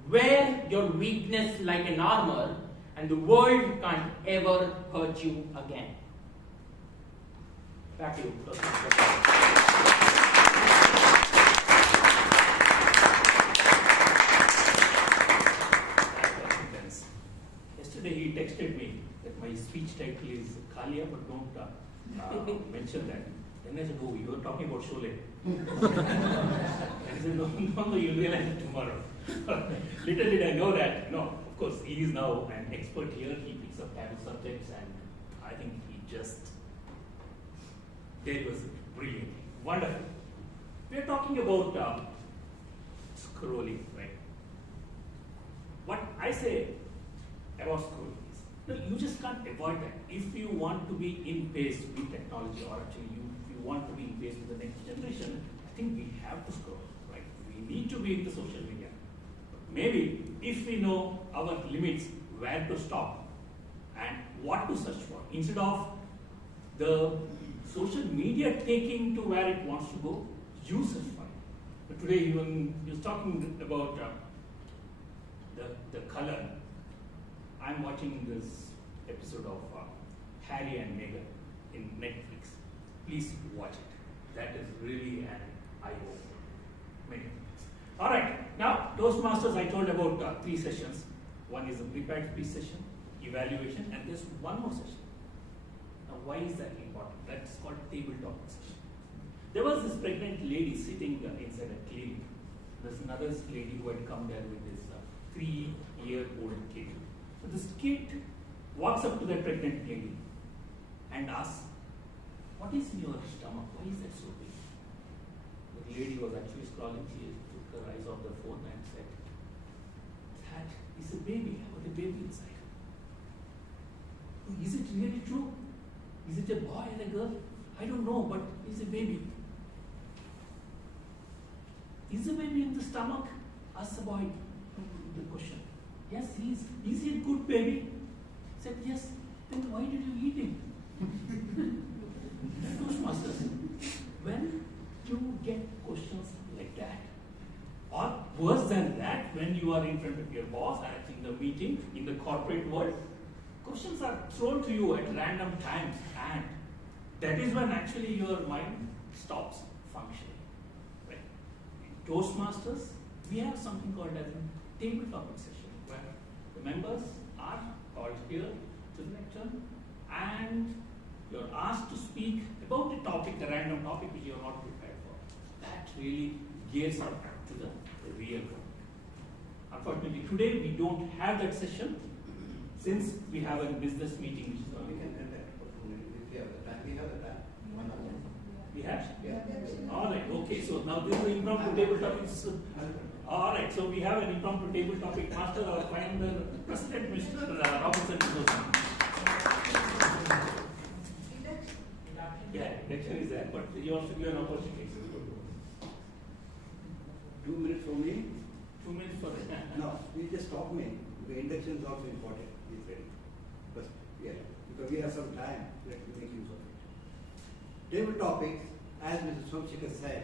Wear your weakness like an armor, and the world can't ever hurt you again. Back to you. Yesterday he texted me that my speech title is Kalia, but don't mention that. Then I said, oh, you are talking about Sholay. I said, no, you'll realize it tomorrow. Little did I know that. No, of course, he is now an expert here. He picks up Tamil subjects, and I think he just delivers it brilliantly. Wonderful. We are talking about scrolling, right? What I say about scrolling is, no, you just can't avoid that. If you want to be in pace with technology, or actually if you want to be in pace with the next generation, I think we have to scroll, right? We need to be in the social media. But maybe if we know our limits, where to stop and what to search for, instead of the social media taking to where it wants to go, you search for it. But today, even he was talking about the color. I'm watching this episode of Harry and Meghan in Netflix. Please watch it. That is really an eye-opener. Alright, now Toastmasters, I told about 3 sessions. One is a prepared speech session, evaluation, and there's one more session. Now, why is that important? That's called table topic session. There was this pregnant lady sitting inside a clinic. There's another lady who had come there with this 3-year-old kid. So this kid walks up to the pregnant lady and asks, "What is in your stomach? Why is that so big?" The lady was actually scrolling. She took her eyes off the phone and said, "That is a baby. I got a baby inside." "Is it really true? Is it a boy and a girl?" "I don't know, but it's a baby." "Is the baby in the stomach?" asked the boy the question. "Yes, he is. Is he a good baby?" Said, "Yes." "Then why did you eat him?" Toastmasters, when you get questions like that, or worse than that, when you are in front of your boss or in the meeting in the corporate world, questions are thrown to you at random times, and that is when actually your mind stops functioning. Right? In Toastmasters, we have something called as a table topic session, where the members are called here to the lectern, and you're asked to speak about the topic, the random topic which you're not prepared for. That really gears up to the real world. Unfortunately, today we don't have that session, since we have a business meeting which is on. We can end that for 2 minutes if we have the time. We have the time. 1 hour. We have? Yeah. Alright, okay, so now this is the impromptu table topics. Alright, so we have an impromptu table topic master, our founder, President Mr. Robertson. Yeah, lecture is there, but you also give an opportunity. 2 minutes for me? 2 minutes for that. No, you just stop me. The induction is also important. He's ready. But yeah, because we have some time, let me make use of it. Table topics, as Mr. Somshika said,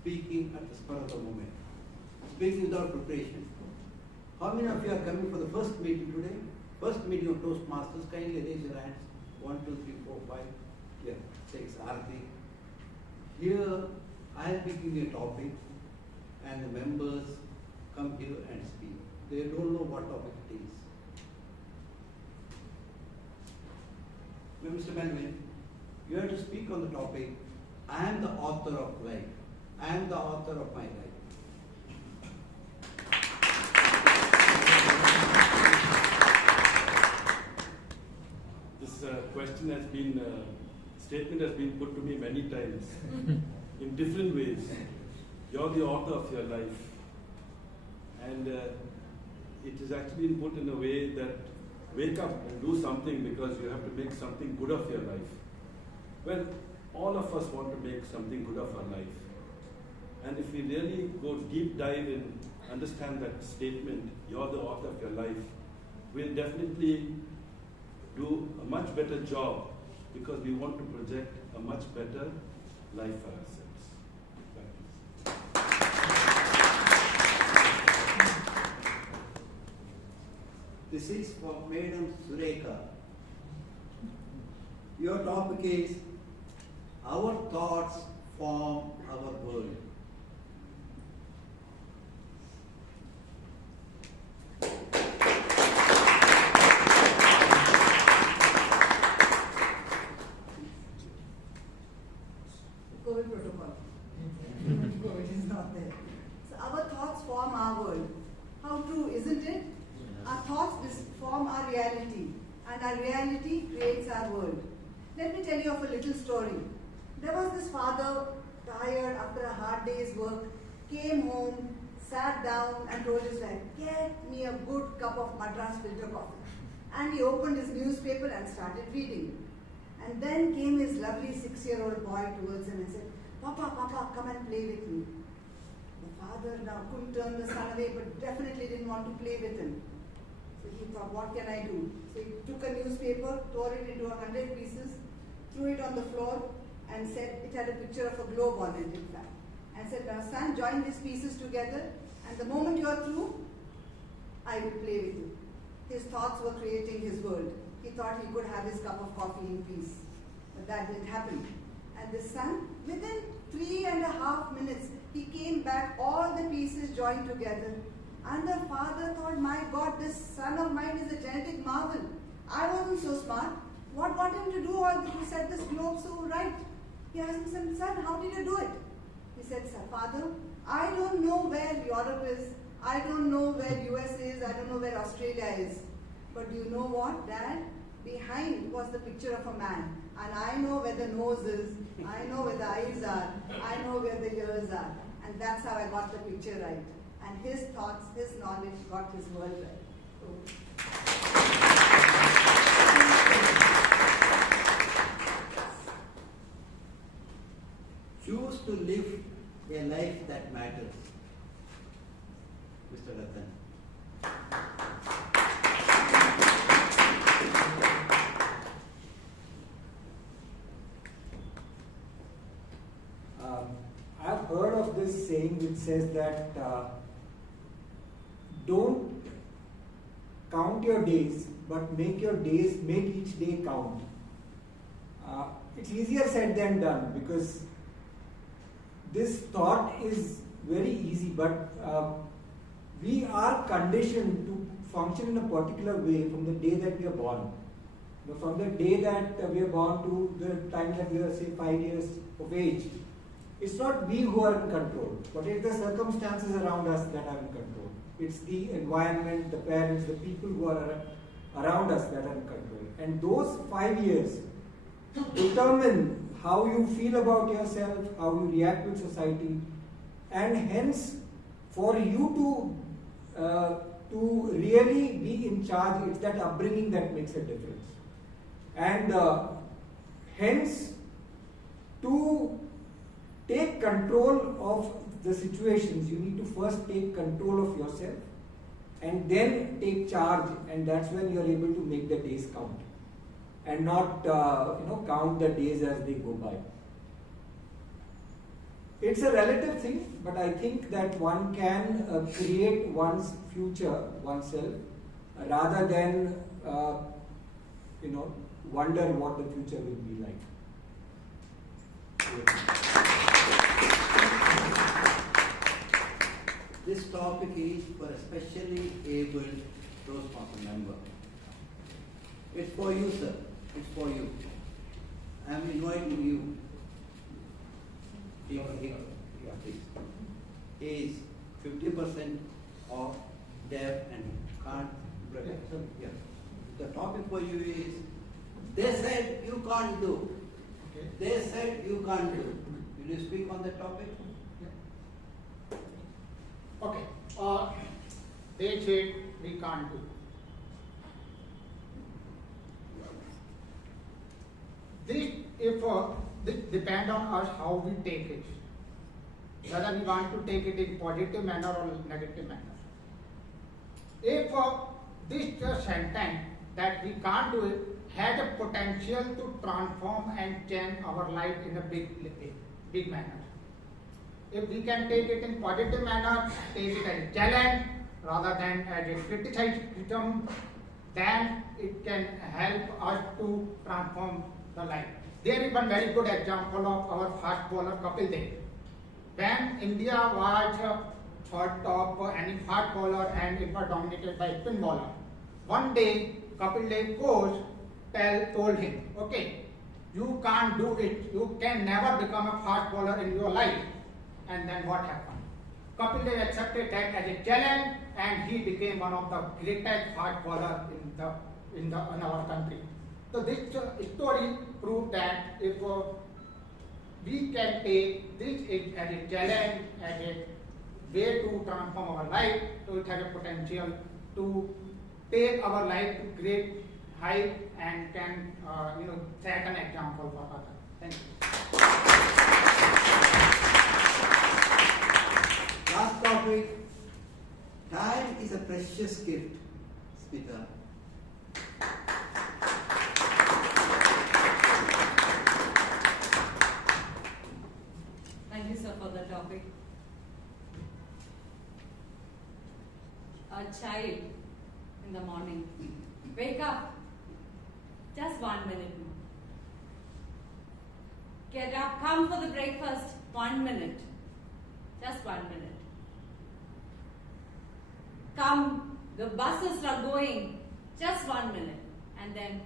speaking at the spur of the moment. Speaking without preparation. How many of you are coming for the first meeting today? First meeting of Toastmasters, kindly raise your hands. 1, 2, 3, 4, 5. Yeah, takes Arti. Here, I will be giving a topic, and the members come here and speak. They don't know what topic it is. Now, Mr. Benjamin, you have to speak on the topic, I am the author of life. I am the author of my life. This question has been, statement has been put to me many times in different ways. You're the author of your life. And it has actually been put in a way that wake up and do something because you have to make something good of your life. Well, all of us want to make something good of our life. And if we really go deep dive and understand that statement, you're the author of your life, we'll definitely do a much better job because we want to project a much better life for ourselves. Thank you. This is for Madam Sureka. Your topic is, our thoughts form our world. COVID protocol. COVID is not there. So our thoughts form our world. How true, isn't it? Our thoughts form our reality, and our reality creates our world. Let me tell you of a little story. There was this father, tired after a hard day's work, came home, sat down and told his wife, "Get me a good cup of Madras filter coffee." And he opened his newspaper and started reading. And then came his lovely 6-year-old boy towards him and said, "Papa, Papa, come and play with me." The father now couldn't turn the son away, but definitely didn't want to play with him. So he thought, what can I do? So he took a newspaper, tore it into 100 pieces, threw it on the floor, and said, it had a picture of a globe on it, in fact. And said, "Now son, join these pieces together, and the moment you are through, I will play with you." His thoughts were creating his world. He thought he could have his cup of coffee in peace. But that didn't happen. And the son, within 3.5 minutes, he came back, all the pieces joined together. And the father thought, my God, this son of mine is a genetic marvel. I wasn't so smart. What got him to do all this, to set this globe so right? He asked him, son, how did you do it? He said, Father, I don't know where Europe is. I don't know where US is. I don't know where Australia is. But you know what, Dad? Behind was the picture of a man. And I know where the nose is. I know where the eyes are. I know where the ears are. And that's how I got the picture right. And his thoughts, his knowledge got his world right. Choose to live a life that matters. Mr. Ratan. I've heard of this saying which says that don't count your days, but make each day count. It's easier said than done, because this thought is very easy, but we are conditioned to function in a particular way from the day that we are born. From the day that we are born to the time that we are, say, 5 years of age. It's not we who are in control, but it's the circumstances around us that are in control. It's the environment, the parents, the people who are around us that are in control. And those 5 years determine how you feel about yourself, how you react with society, and hence for you to really be in charge, it's that upbringing that makes a difference. And hence, to take control of the situations, you need to first take control of yourself and then take charge, and that's when you're able to make the days count and not count the days as they go by. It's a relative thing, but I think that one can create one's future oneself rather than wonder what the future will be like. This topic is for a specially abled Toastmaster member. It's for you, sir. It's for you. I am inviting you. He is 50% of deaf and can't. Yeah. The topic for you is, they said you can't do. Okay. They said you can't do. Will you speak on that topic? Okay. They said we can't do. This depends on us how we take it. Whether we want to take it in positive manner or negative manner. If this sentence that we can't do it had a potential to transform and change our life in a big manner. If we can take it in positive manner, take it as a challenge rather than as a criticism, then it can help us to transform the life. There is one very good example of our fast bowler Kapil Dev. When India was thought of any fast bowler and it was dominated by spin bowler, one day Kapil Dev coach told him, okay, you can't do it, you can never become a fast bowler in your life. And then what happened? Kapil Dev accepted that as a challenge and he became one of the greatest fast bowlers in our country. So this story proved that if we can take this as a challenge, as a way to transform our life, so it has a potential to take our life to great height and can set an example for others. Thank you. Last topic. Time is a precious gift, Smita. Thank you, sir, for the topic. A child in the morning. Wake up. Just 1 minute more. Get up, come for the breakfast. 1 minute. Just 1 minute. Come, the buses are going. Just 1 minute. And then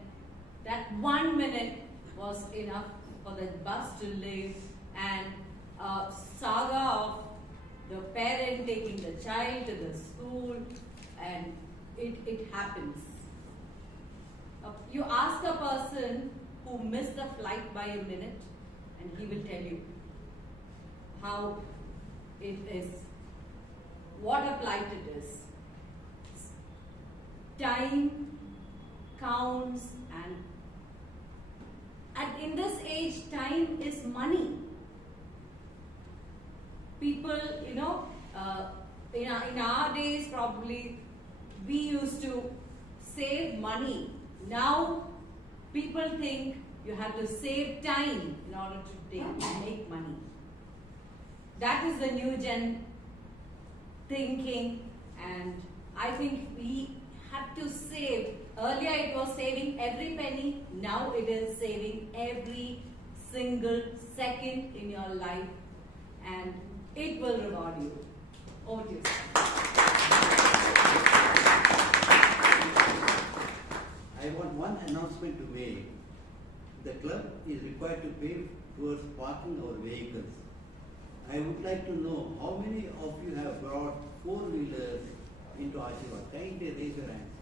that 1 minute was enough for the bus to leave, and a saga of the parent taking the child to the school, and it happens. You ask a person who missed the flight by a minute, and he will tell you how it is, what a plight it is. Time counts, and in this age, time is money. People, in our days, probably we used to save money. Now, people think you have to save time in order to make money. That is the new gen thinking, and I think we have to save. Earlier it was saving every penny, now it is saving every single second in your life, and it will reward you. Over to you. I want one announcement to make. The club is required to pay towards parking our vehicles. I would like to know how many of you have brought four-wheelers into Ashirwad. Kindly raise your hands.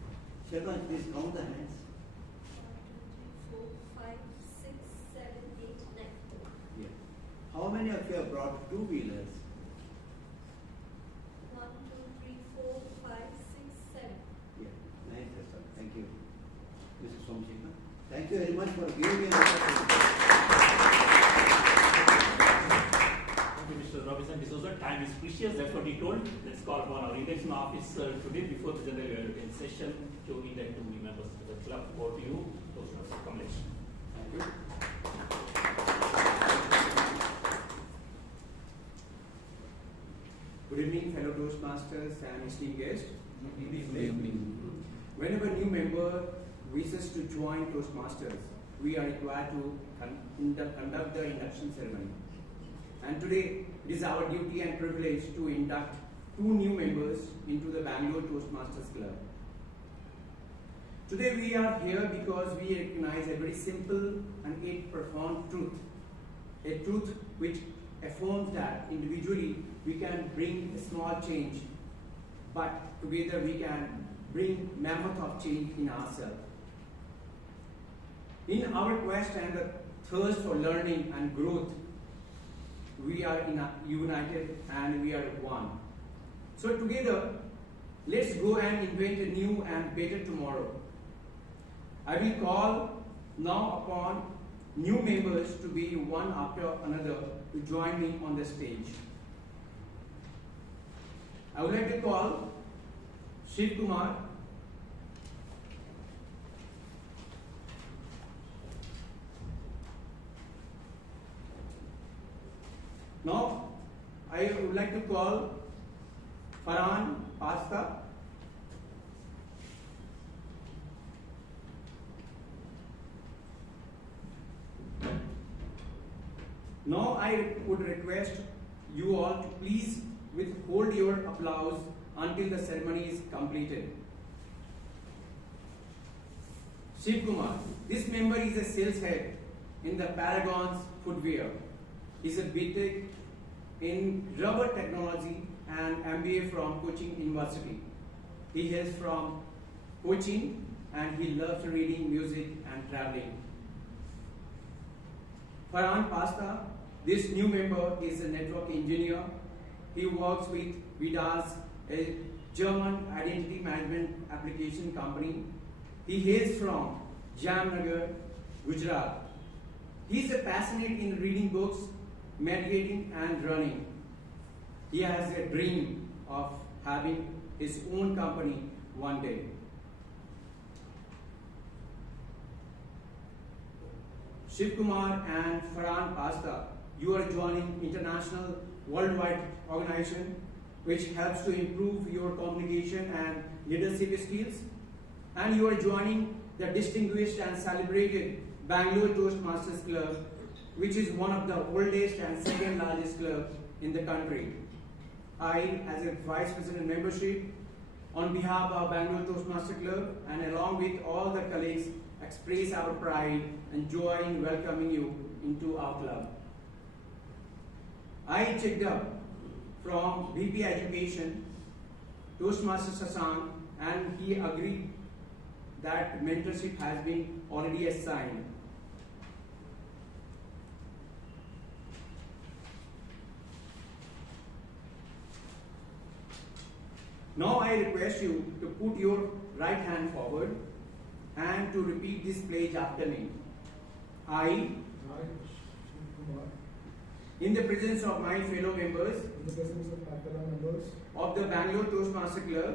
Shall I please count the hands? 1, 2, 3, 4, 5, 6, 7, 8, 9. Yes. How many of you have brought two-wheelers? 1, 2, 3, 4, 5, 6, 7. Yeah. Nice, sir. Thank you. Mr. Somshika. Thank you very much for giving me an opportunity. Mr. Robinson D'Souza, time is precious, that's what he told. Let's call upon our induction officer today before the general in session to induct 2 new members of the club. Over to you, Toastmaster Kamlesh. Thank you. Good evening, fellow Toastmasters and esteemed guests. Good evening. Whenever a new member wishes to join Toastmasters, we are required to conduct the induction ceremony. And today, it is our duty and privilege to induct 2 new members into the Bangalore Toastmasters Club. Today we are here because we recognize a very simple and yet profound truth. A truth which affirms that individually we can bring a small change, but together we can bring mammoth of change in ourselves. In our quest and the thirst for learning and growth, we are united and we are one. So together, let's go and invent a new and better tomorrow. I will call now upon new members to be one after another to join me on the stage. I would like to call Shiv Kumar, now I would like to call Farhan Pasta, now I would request you all to please withhold your applause until the ceremony is completed. Shiv Kumar, this member is a sales head in the Paragon's footwear. He is a BTech in rubber technology and MBA from Cochin University. He hails from Cochin and he loves reading, music and traveling. Farhan Pasta, this new member is a network engineer. He works with Vidas, a German identity management application company. He hails from Jamnagar, Gujarat. He is passionate in reading books, meditating and running. He has a dream of having his own company one day. Shiv Kumar and Farhan Pasta, you are joining international worldwide organization which helps to improve your communication and leadership skills, and you are joining the distinguished and celebrated Bangalore Toastmasters Club, which is one of the oldest and second largest club in the country. I, as a Vice President membership, on behalf of Bangalore Toastmasters Club and along with all the colleagues, express our pride and joy in welcoming you into our club. I checked up from VP Education, Toastmaster Sasan, and he agreed that mentorship has been already assigned. Now I request you to put your right hand forward and to repeat this pledge after me. I, in the presence of my fellow members, of the Bangalore Toastmasters Club,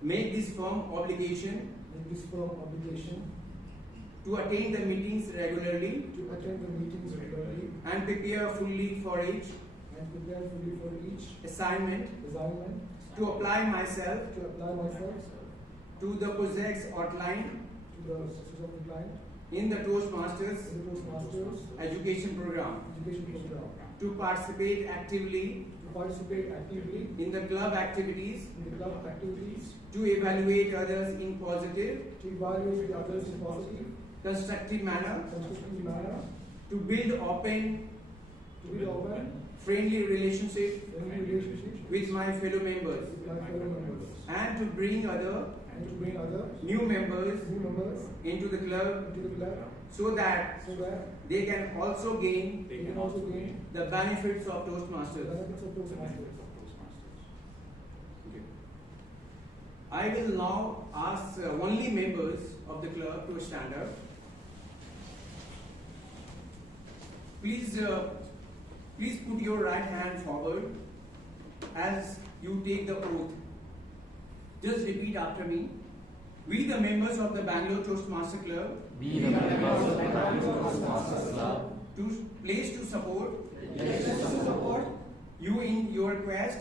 make this firm obligation, to attend the meetings regularly, and prepare fully for each assignment, to apply myself to the projects outlined in the Toastmasters education program, to participate actively in the club activities, to evaluate others in positive, constructive manner, to build open, friendly relationship with my fellow members, and to bring other new members into the club, so that they can also gain the benefits of Toastmasters. I will now ask only members of the club to stand up. Please put your right hand forward as you take the oath. Just repeat after me. We, the members of the Bangalore Toastmasters Club, to place to support you in your quest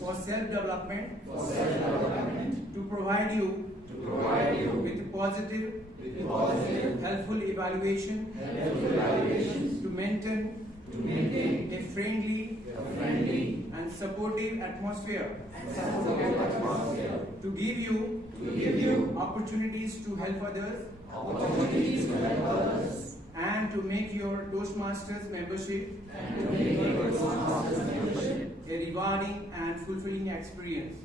for self-development, to provide you with positive, helpful evaluation, to maintain a friendly and supportive atmosphere, to give you opportunities to help others, and to make your Toastmasters membership a rewarding and fulfilling experience.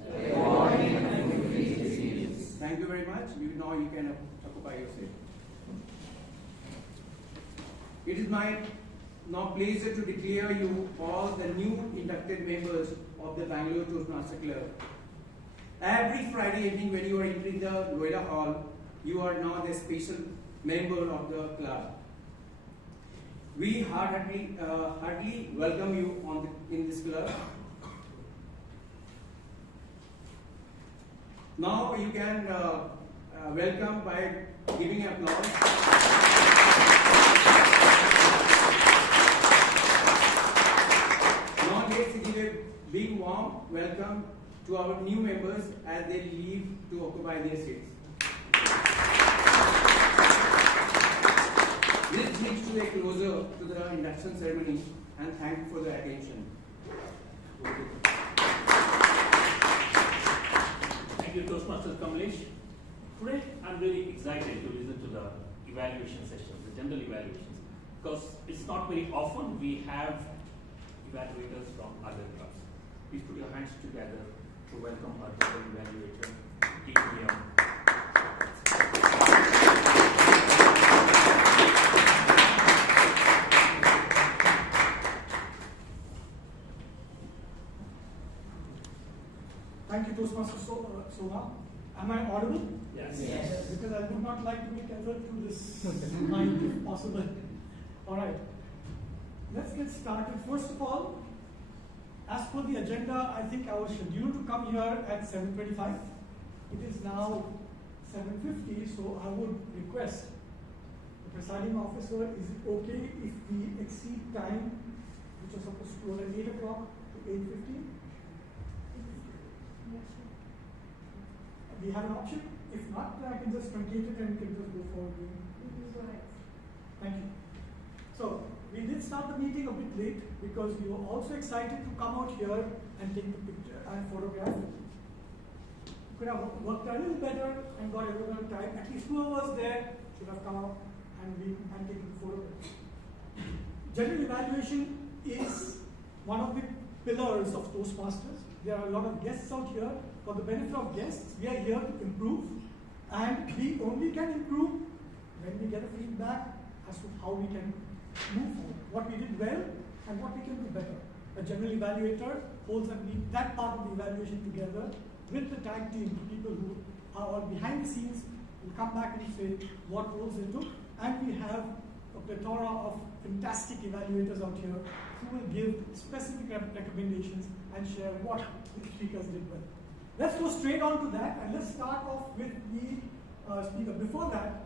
Thank you very much. Now you can occupy your seat. It is my now pleasure to declare you all the new inducted members of the Bangalore Toastmasters Club. Every Friday evening when you are entering the Loyola Hall, you are now the special member of the club. We heartily welcome you in this club. Now you can welcome by giving applause. Now let's give a big warm welcome to our new members as they leave to occupy their seats. This brings to a closer to the induction ceremony, and thank you for the attention. Thank you, Toastmasters Kamlesh. Today, I'm really excited to listen to the evaluation sessions, the general evaluations, because it's not very often we have evaluators from other clubs. Please put your hands together to welcome our general evaluator, DPM. Thank you, Toastmaster Sona. Am I audible? Yes. Yes. Because I would not like to make effort through this mind if possible. All right. Let's get started. First of all, as per the agenda, I think I was scheduled to come here at 7:25. It is now 7:50, so I would request the presiding officer, is it okay if we exceed time, which was supposed to go at 8 o'clock to 8:15? We have an option. If not, then I can just truncate it and we can just go forward. Thank you. So, we did start the meeting a bit late because we were also excited to come out here and take the picture and photograph. We could have worked a little better and got everyone on time. At least whoever was there should have come out and taken the photograph. General evaluation is one of the pillars of Toastmasters. There are a lot of guests out here. For the benefit of guests, we are here to improve, and we only can improve when we get a feedback as to how we can move forward, what we did well and what we can do better. A general evaluator holds that part of the evaluation together with the tag team, people who are all behind the scenes, will come back and say what roles they took, and we have a plethora of fantastic evaluators out here who will give specific recommendations and share what the speakers did well. Let's go straight on to that, and let's start off with the speaker. Before that,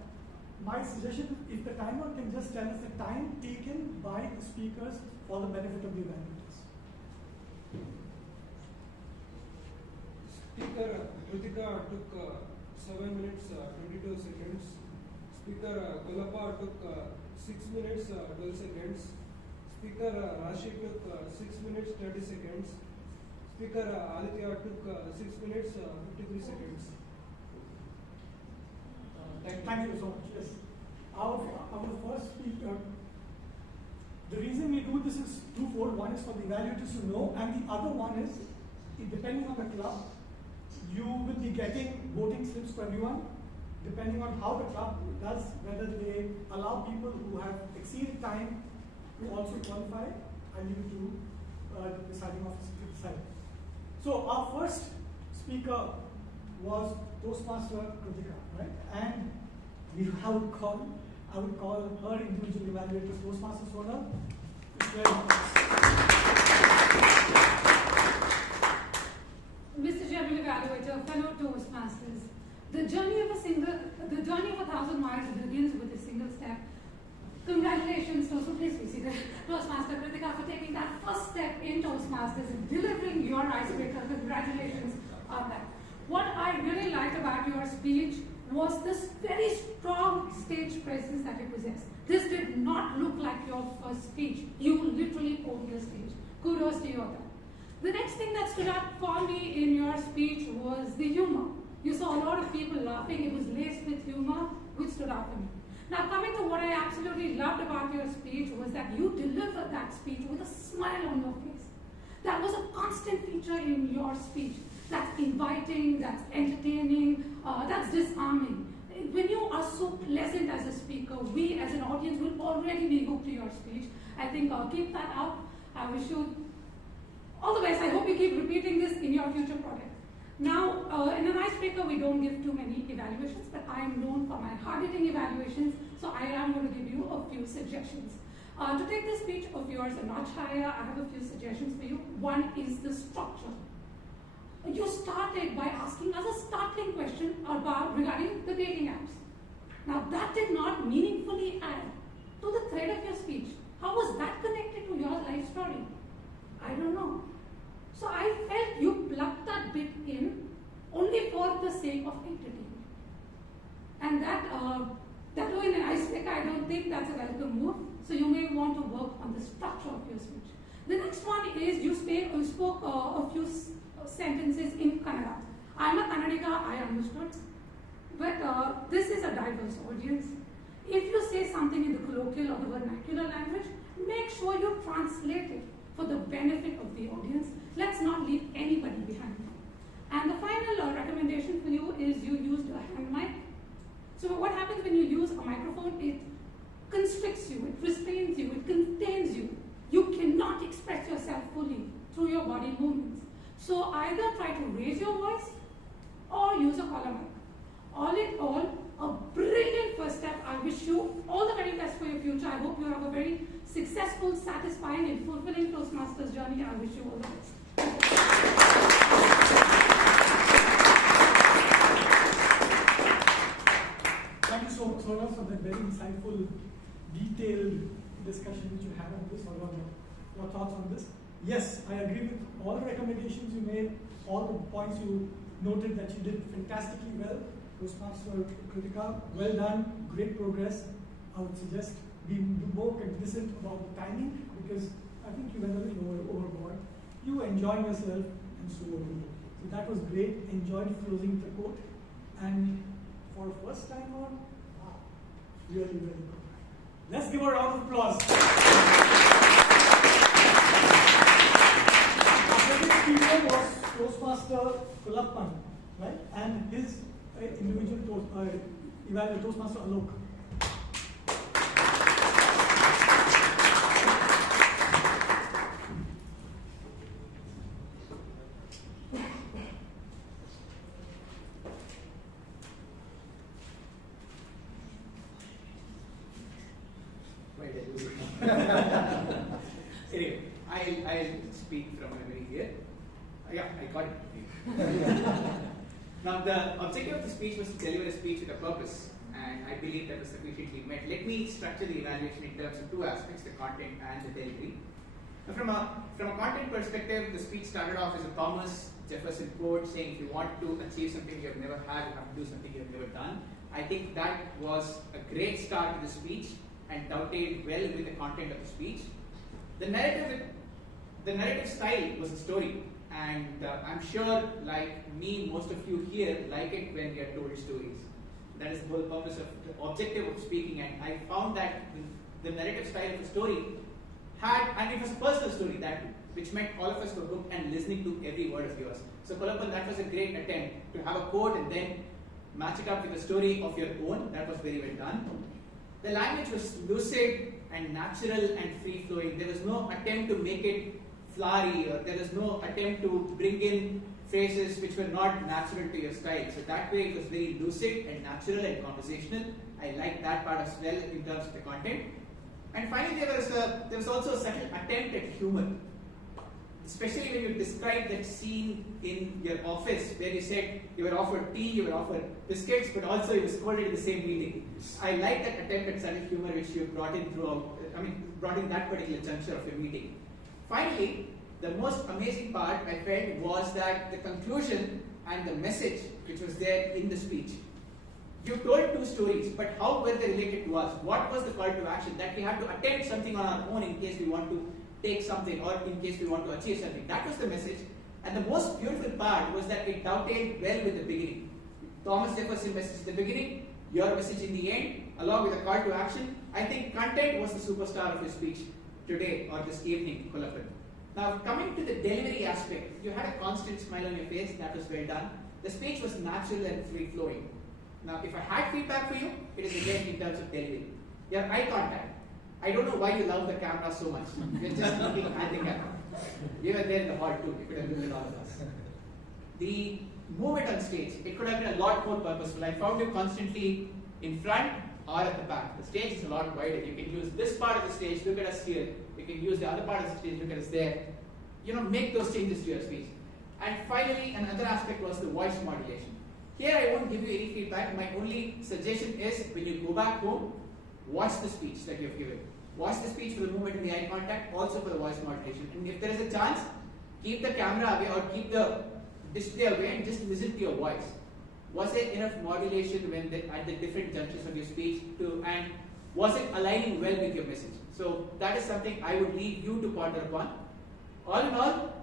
my suggestion, if the timer can just tell us the time taken by the speakers for the benefit of the evaluators. Speaker Kritika took 7 minutes 22 seconds. Speaker Kolapa took 6 minutes 12 seconds. Speaker Rashi took 6 minutes 30 seconds. Speaker Aditya took 6 minutes 53 seconds. Thank you so much. Yes. Our first speaker, the reason we do this is twofold. One is for the evaluators to know, and the other one is, depending on the club, you will be getting voting slips for everyone. Depending on how the club does, whether they allow people who have exceeded time to also qualify, I leave it to the deciding officer to decide. So our first speaker was Toastmaster Kritika, right? And I would call her individual evaluator Toastmaster Sonal. Mr. General Evaluator, fellow Toastmasters, the journey of 1,000 miles begins with a single step. Congratulations, Toastmaster Kritika, for taking that first step in Toastmasters and delivering your icebreaker. Congratulations on that. What I really liked about your speech was this very strong stage presence that you possess. This did not look like your first speech. You literally owned the stage. Kudos to you on that. The next thing that stood out for me in your speech was the humor. You saw a lot of people laughing. It was laced with humor, which stood out for me. Now, coming to what I absolutely loved about your speech was that you delivered that speech with a smile on your face. That was a constant feature in your speech. That's inviting, that's entertaining, that's disarming. When you are so pleasant as a speaker, we as an audience will already be hooked to your speech. I think keep that up. I wish you all the best. I hope you keep repeating this in your future projects. Now, in an icebreaker, we don't give too many evaluations, but I am known for my hard-hitting evaluations, so I am going to give you a few suggestions. To take this speech of yours a notch higher, I have a few suggestions for you. One is the structure. You started by asking us a startling question regarding the dating apps. Now, that did not meaningfully add to the thread of your speech. How was that connected to your life story? I don't know. So I felt you plugged that bit in only for the sake of entertainment. And that though in an icebreaker, I don't think that's a welcome move. So you may want to work on the structure of your speech. The next one is you spoke a few sentences in Kannada. I'm a Kannadiga, I understood. But this is a diverse audience. If you say something in the colloquial or the vernacular language, make sure you translate it for the benefit of the audience. Let's not leave anybody behind. And the final recommendation for you is you used a hand mic. So what happens when you use a microphone? It constricts you, it restrains you, it contains you. You cannot express yourself fully through your body movements. So either try to raise your voice or use a collar mic. All in all, a brilliant first step. I wish you all the very best for your future. I hope you have a very successful, satisfying, and fulfilling Toastmasters journey. I wish you all the best. Thank you so much for that very insightful, detailed discussion which you had on this, or your thoughts on this. Yes, I agree with all the recommendations you made, all the points you noted that you did fantastically well. Toastmaster Kritika, well done, great progress. I would suggest be more cognizant about the timing, because I think you went a little overboard. You enjoyed yourself, and so were we. So that was great. Enjoyed closing the quote, and for a first time on, wow, really, really good. Let's give a round of applause. Our second speaker was Toastmaster Kulappan, right? And his individual evaluator, Toastmaster Alok. Anyway, I'll speak from memory here. Yeah, I got it. Now, the objective of the speech was to deliver a speech with a purpose, and I believe that was sufficiently met. Let me structure the evaluation in terms of two aspects, the content and the delivery. Now, from a content perspective, the speech started off as a Thomas Jefferson quote saying, if you want to achieve something you have never had, you have to do something you have never done. I think that was a great start to the speech and dovetailed well with the content of the speech. The narrative style was a story, and I'm sure, like me, most of you here like it when we are told stories. That is the whole purpose of the objective of speaking, and I found that the narrative style of the story and it was a personal story, that which meant all of us were hooked and listening to every word of yours. So Kulappan, that was a great attempt to have a quote and then match it up with a story of your own. That was very well done. The language was lucid and natural and free-flowing. There was no attempt to make it flowery, or there was no attempt to bring in phrases which were not natural to your style. So that way it was very lucid and natural and conversational. I like that part as well in terms of the content. And finally, there was also a subtle attempt at humor, especially when you described that scene in your office where you said you were offered tea, you were offered biscuits, but also you were scolded in the same meeting. I like that attempt at subtle humor which you brought in brought in that particular juncture of your meeting. Finally, the most amazing part I felt was that the conclusion and the message which was there in the speech. You told two stories, but how were they related to us? What was the call to action? That we had to attempt something on our own in case we want to take something, or in case we want to achieve something. That was the message. And the most beautiful part was that it dovetailed well with the beginning. Thomas Jefferson message at the beginning, your message in the end, along with a call to action. I think content was the superstar of your speech today or this evening, Kulappan. Now, coming to the delivery aspect, you had a constant smile on your face. That was well done. The speech was natural and free-flowing. Now, if I had feedback for you, it is again in terms of delivery. Your eye contact. I don't know why you love the camera so much. You're just looking at the camera. You were there in the hall too. You could have looked at all of us. The movement on stage, it could have been a lot more purposeful. I found you constantly in front or at the back. The stage is a lot wider. You can use this part of the stage, look at us here. You can use the other part of the stage, look at us there. Make those changes to your speech. And finally, another aspect was the voice modulation. Here I won't give you any feedback. My only suggestion is when you go back home, watch the speech that you have given. Watch the speech for the movement in the eye contact, also for the voice modulation. And if there is a chance, keep the camera away or keep the display away and just listen to your voice. Was there enough modulation at the different junctures of your speech, and was it aligning well with your message? So that is something I would leave you to ponder upon. All in all,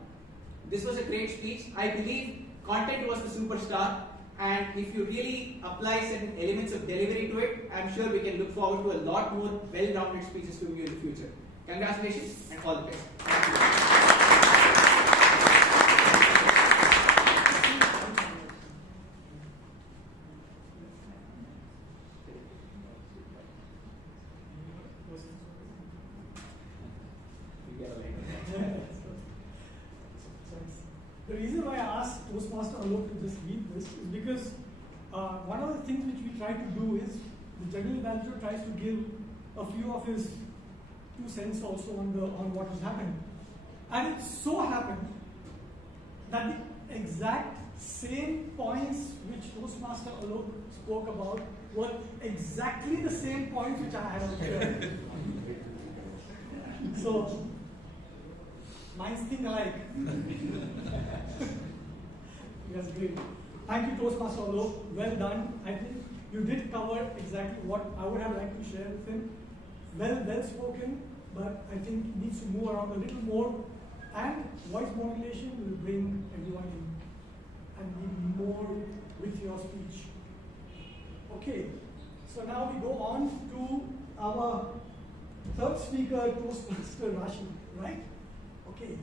this was a great speech. I believe content was the superstar. And if you really apply certain elements of delivery to it, I'm sure we can look forward to a lot more well-rounded speeches from you in the future. Congratulations and all the best. Thank you. The reason why I asked Toastmaster Alok to just lead this is because one of the things which we try to do is the general manager tries to give a few of his 2 cents also on what has happened. And it so happened that the exact same points which Toastmaster Alok spoke about were exactly the same points which I had out there. So, minds think alike. That's great. Thank you, Toastmaster Alok. Well done. I think you did cover exactly what I would have liked to share with him. well spoken, but I think it needs to move around a little more, and voice modulation will bring everyone in and be more with your speech. Okay, so now we go on to our third speaker, Toastmaster Rashi, right? Okay,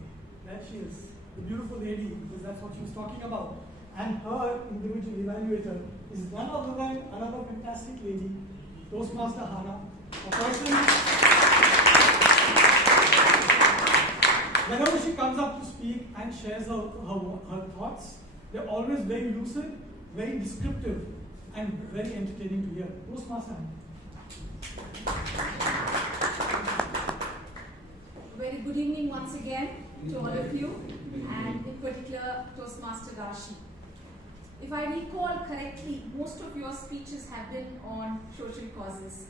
there she is, the beautiful lady, because that's what she was talking about. And her individual evaluator is none other than another fantastic lady, Toastmaster Hana, a person. Whenever she comes up to speak and shares her thoughts, they're always very lucid, very descriptive, and very entertaining to hear. Toastmaster. Very good evening once again to all of you, and in particular Toastmaster Rashi. If I recall correctly, most of your speeches have been on social causes.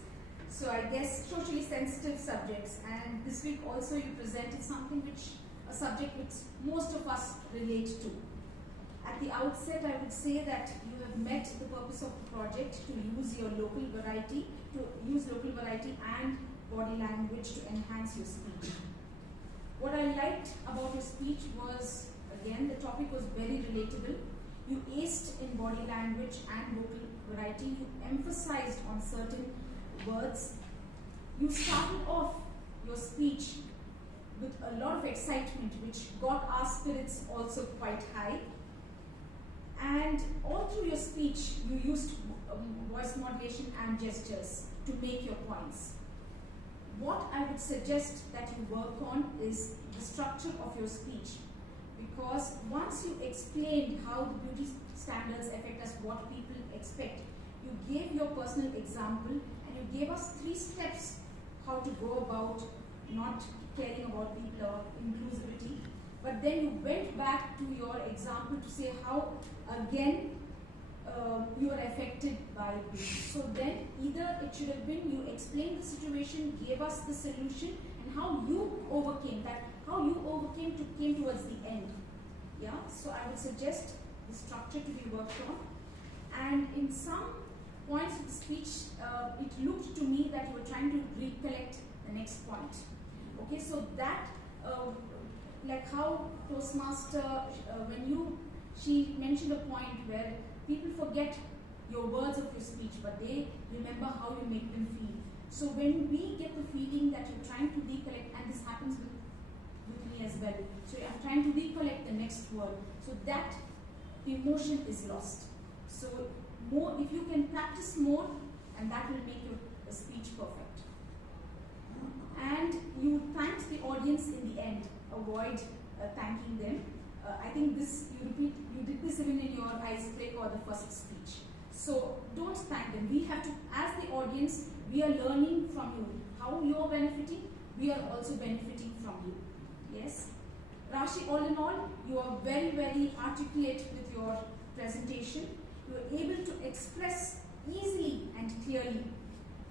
So I guess socially sensitive subjects, and this week also you presented a subject which most of us relate to. At the outset, I would say that you have met the purpose of the project to use your local variety, and body language to enhance your speech. What I liked about your speech was, again, the topic was very relatable. You aced in body language and vocal variety. You emphasized on certain words. You started off your speech with a lot of excitement, which got our spirits also quite high. And all through your speech, you used voice modulation and gestures to make your points. What I would suggest that you work on is the structure of your speech. Because once you explained how the beauty standards affect us, what people expect, you gave your personal example and you gave us 3 steps how to go about not caring about people or inclusivity. But then you went back to your example to say how, again, you are affected by this. So then either it should have been you explained the situation, gave us the solution, and how you overcame that, came towards the end. Yeah, so I would suggest the structure to be worked on. And in some points of the speech, it looked to me that you were trying to recollect the next point. Okay, so that, like how Toastmaster, she mentioned a point where people forget your words of your speech, but they remember how you make them feel. So when we get the feeling that you're trying to recollect, and this happens with me as well, so I'm trying to recollect the next word, so that the emotion is lost. So more, if you can practice more, and that will make your speech perfect. And you thanked the audience in the end. Avoid thanking them. I think you did this even in your Icebreaker or the first speech. So don't thank them. We have to, as the audience, we are learning from you. How you are benefiting, we are also benefiting from you. Yes? Rashi, all in all, you are very, very articulate with your presentation. You are able to express easily and clearly.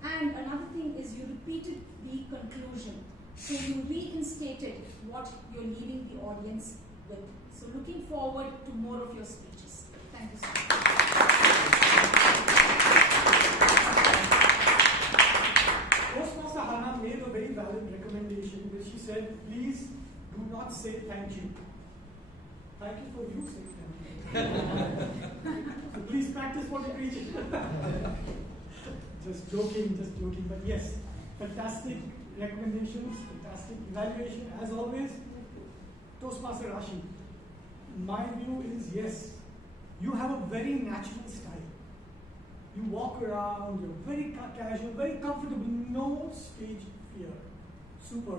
And another thing is you repeated the conclusion. So you reinstated what you're leaving the audience with. So looking forward to more of your speeches. Thank you so much. Toastmaster Hana made a very valid recommendation where she said, please do not say thank you. Thank you for you saying thank you. So please practice what you preach. Just joking, but yes, fantastic recommendations, fantastic evaluation as always. Toastmaster Rashi, my view is yes, you have a very natural style. You walk around, you're very casual, very comfortable, no stage fear. Super.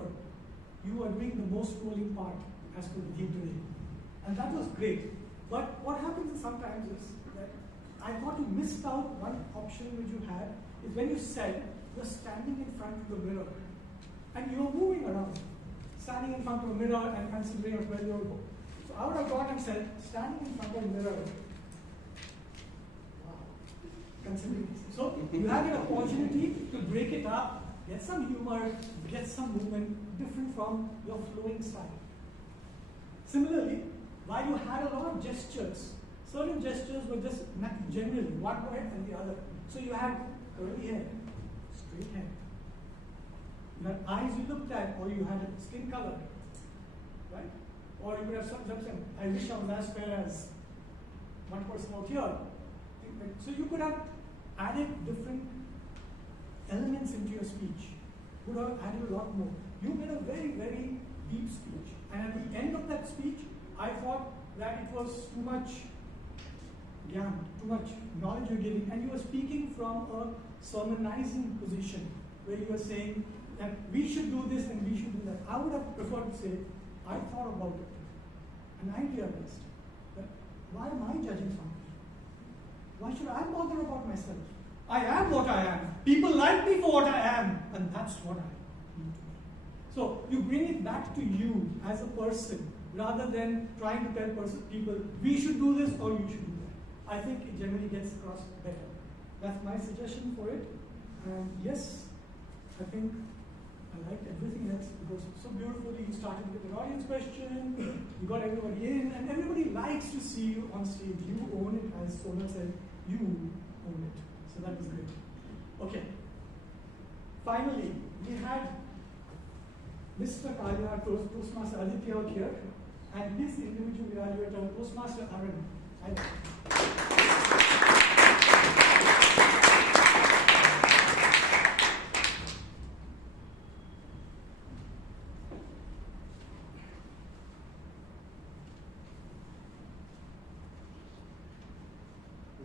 You are doing the most rolling part as per the theme today. And that was great. But what happens sometimes is that I thought you missed out one option which you had, is when you said you're standing in front of the mirror and you're moving around, standing in front of a mirror and considering a 12-year-old book. So I would have gone and said, standing in front of a mirror. Wow. Considering this. So you had an opportunity to break it up, get some humor, get some movement different from your flowing style. Similarly, while you had a lot of gestures, certain gestures were just generally one way and the other. So you had curly hair, straight hair, You had eyes you looked at, or you had a skin color, right? Or you could have something. I wish I was as fair as one person out here. So you could have added different elements into your speech. You could have added a lot more. You made a very, very deep speech. And at the end of that speech, I thought that it was too much too much knowledge you're giving. And you were speaking from a sermonizing position, where you were saying that we should do this and we should do that. I would have preferred to say, I thought about it. And I realized that why am I judging something? Why should I bother about myself? I am what I am. People like me for what I am. And that's what I need to be. So you bring it back to you as a person, rather than trying to tell people, we should do this or you should do that. I think it generally gets across better. That's my suggestion for it. And yes, I think I liked everything else. It was so beautifully. You started with an audience question, you got everybody in, and everybody likes to see you on stage. You own it, as Sona said, you own it. So that was great. Okay. Finally, we had Mr. Kalia, Toastmaster Aditya out here, and his individual evaluator, Toastmaster Arun.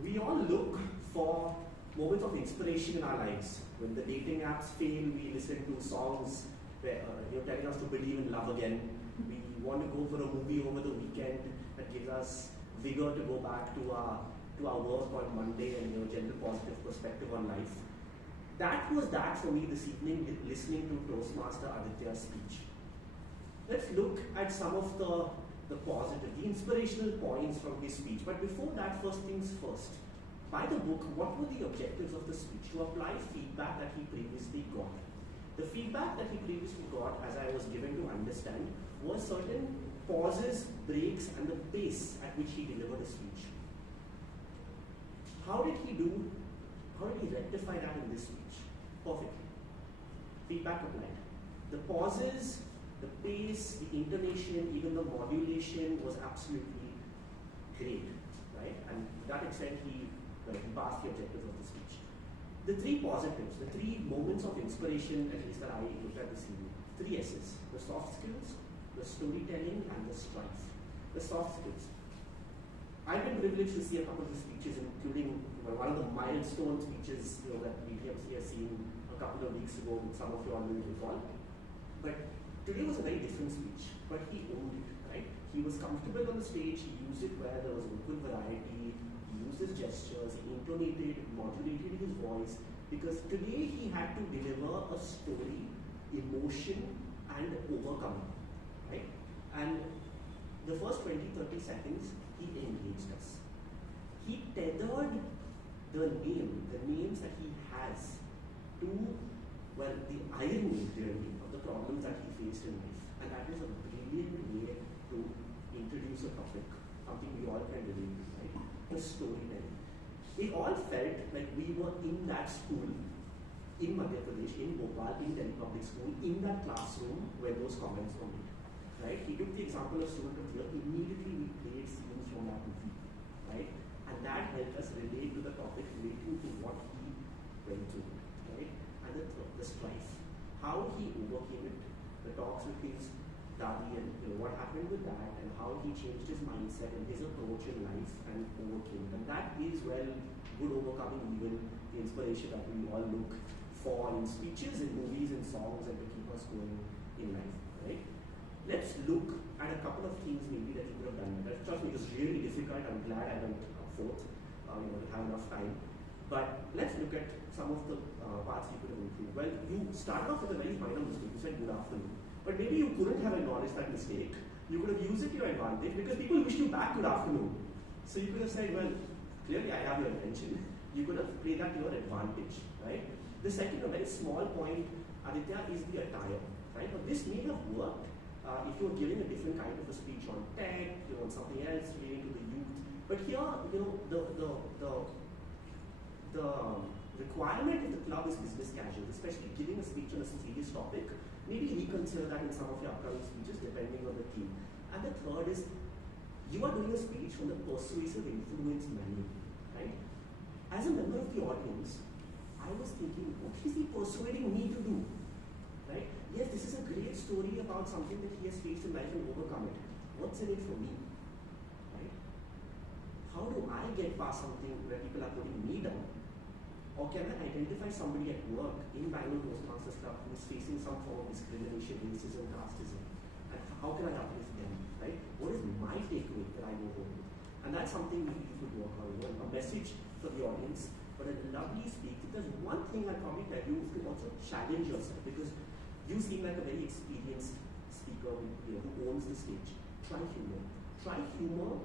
We all look for moments of inspiration in our lives. When the dating apps fail, we listen to songs where, telling us to believe in love again. We want to go for a movie over the weekend that gives us vigor to go back to our work on Monday and general positive perspective on life. That was that for me this evening, listening to Toastmaster Aditya's speech. Let's look at some of the positive, the inspirational points from his speech. But before that, first things first. By the book, what were the objectives of the speech? To apply feedback that he previously got. The feedback that he previously got, as I was given to understand, was certain pauses, breaks, and the pace at which he delivered a speech. How did he rectify that in this speech? Perfectly. Feedback applied. The pauses, the pace, the intonation, even the modulation was absolutely great, right? And to that extent, he passed the objectives of the speech. The three positives, the three moments of inspiration, at least that I looked at this evening, 3 S's: the soft skills, the storytelling, and the strife. The soft skills. I've been privileged to see a couple of the speeches, including one of the milestone speeches that BTMC has seen a couple of weeks ago, which some of you all will recall. But today was a very different speech, but he owned it, right? He was comfortable on the stage, he used it where there was vocal variety, he used his gestures, he intonated, modulated his voice, because today he had to deliver a story, emotion, and overcoming, right? And the first 20-30 seconds, he engaged us. He tethered the names that he has to, well, the irony really of the problems that he faced in life. And that is a brilliant way to introduce a topic, something we all can relate to, right? The storytelling. It all felt like we were in that school, in Madhya Pradesh, in Bhopal, in Delhi Public School, in that classroom where those comments were made. Right? He took the example of Student of the Year. Immediately we played scenes from that movie, right? And that helped us relate to the topic, relating to what he went through, right? And the strife, how he overcame it, the talks with his daddy, and what happened with that, and how he changed his mindset and his approach in life and overcame it. And that is, well, good overcoming, even the inspiration that we all look for in speeches, in movies, in songs, and to keep us going in life, right? Let's look at a couple of things maybe that you could have done. That, trust me, it was really difficult. I'm glad I went forth, to have enough time. But let's look at some of the parts you could have improved. Well, you started off with a very minor mistake. You said good afternoon. But maybe you couldn't have acknowledged that mistake. You could have used it to your advantage because people wished you back good afternoon. So you could have said, well, clearly I have your attention. You could have played that to your advantage, right? The second, a very small point, Aditya, is the attire, right? But this may have worked if you were giving a different kind of a speech on tech, on something else relating to the youth. But here, the requirement if the club is business casual, especially giving a speech on a serious topic, maybe reconsider that in some of your upcoming speeches depending on the theme. And the third is, you are doing a speech from the persuasive influence menu, right? As a member of the audience, I was thinking, what is he persuading me to do, right? Yes, this is a great story about something that he has faced in life and overcome it. What's in it for me, right? How do I get past something where people are putting me down? Or can I identify somebody at work in Bangalore Toastmasters Club who is facing some form of discrimination, racism, casteism? And how can I uplift them, right? What is my takeaway that I go home with? And that's something we could work on, a message for the audience, but a lovely speech. If there's one thing I'll probably tell you is to also challenge yourself, because you seem like a very experienced speaker who owns the stage. Try humor. Try humor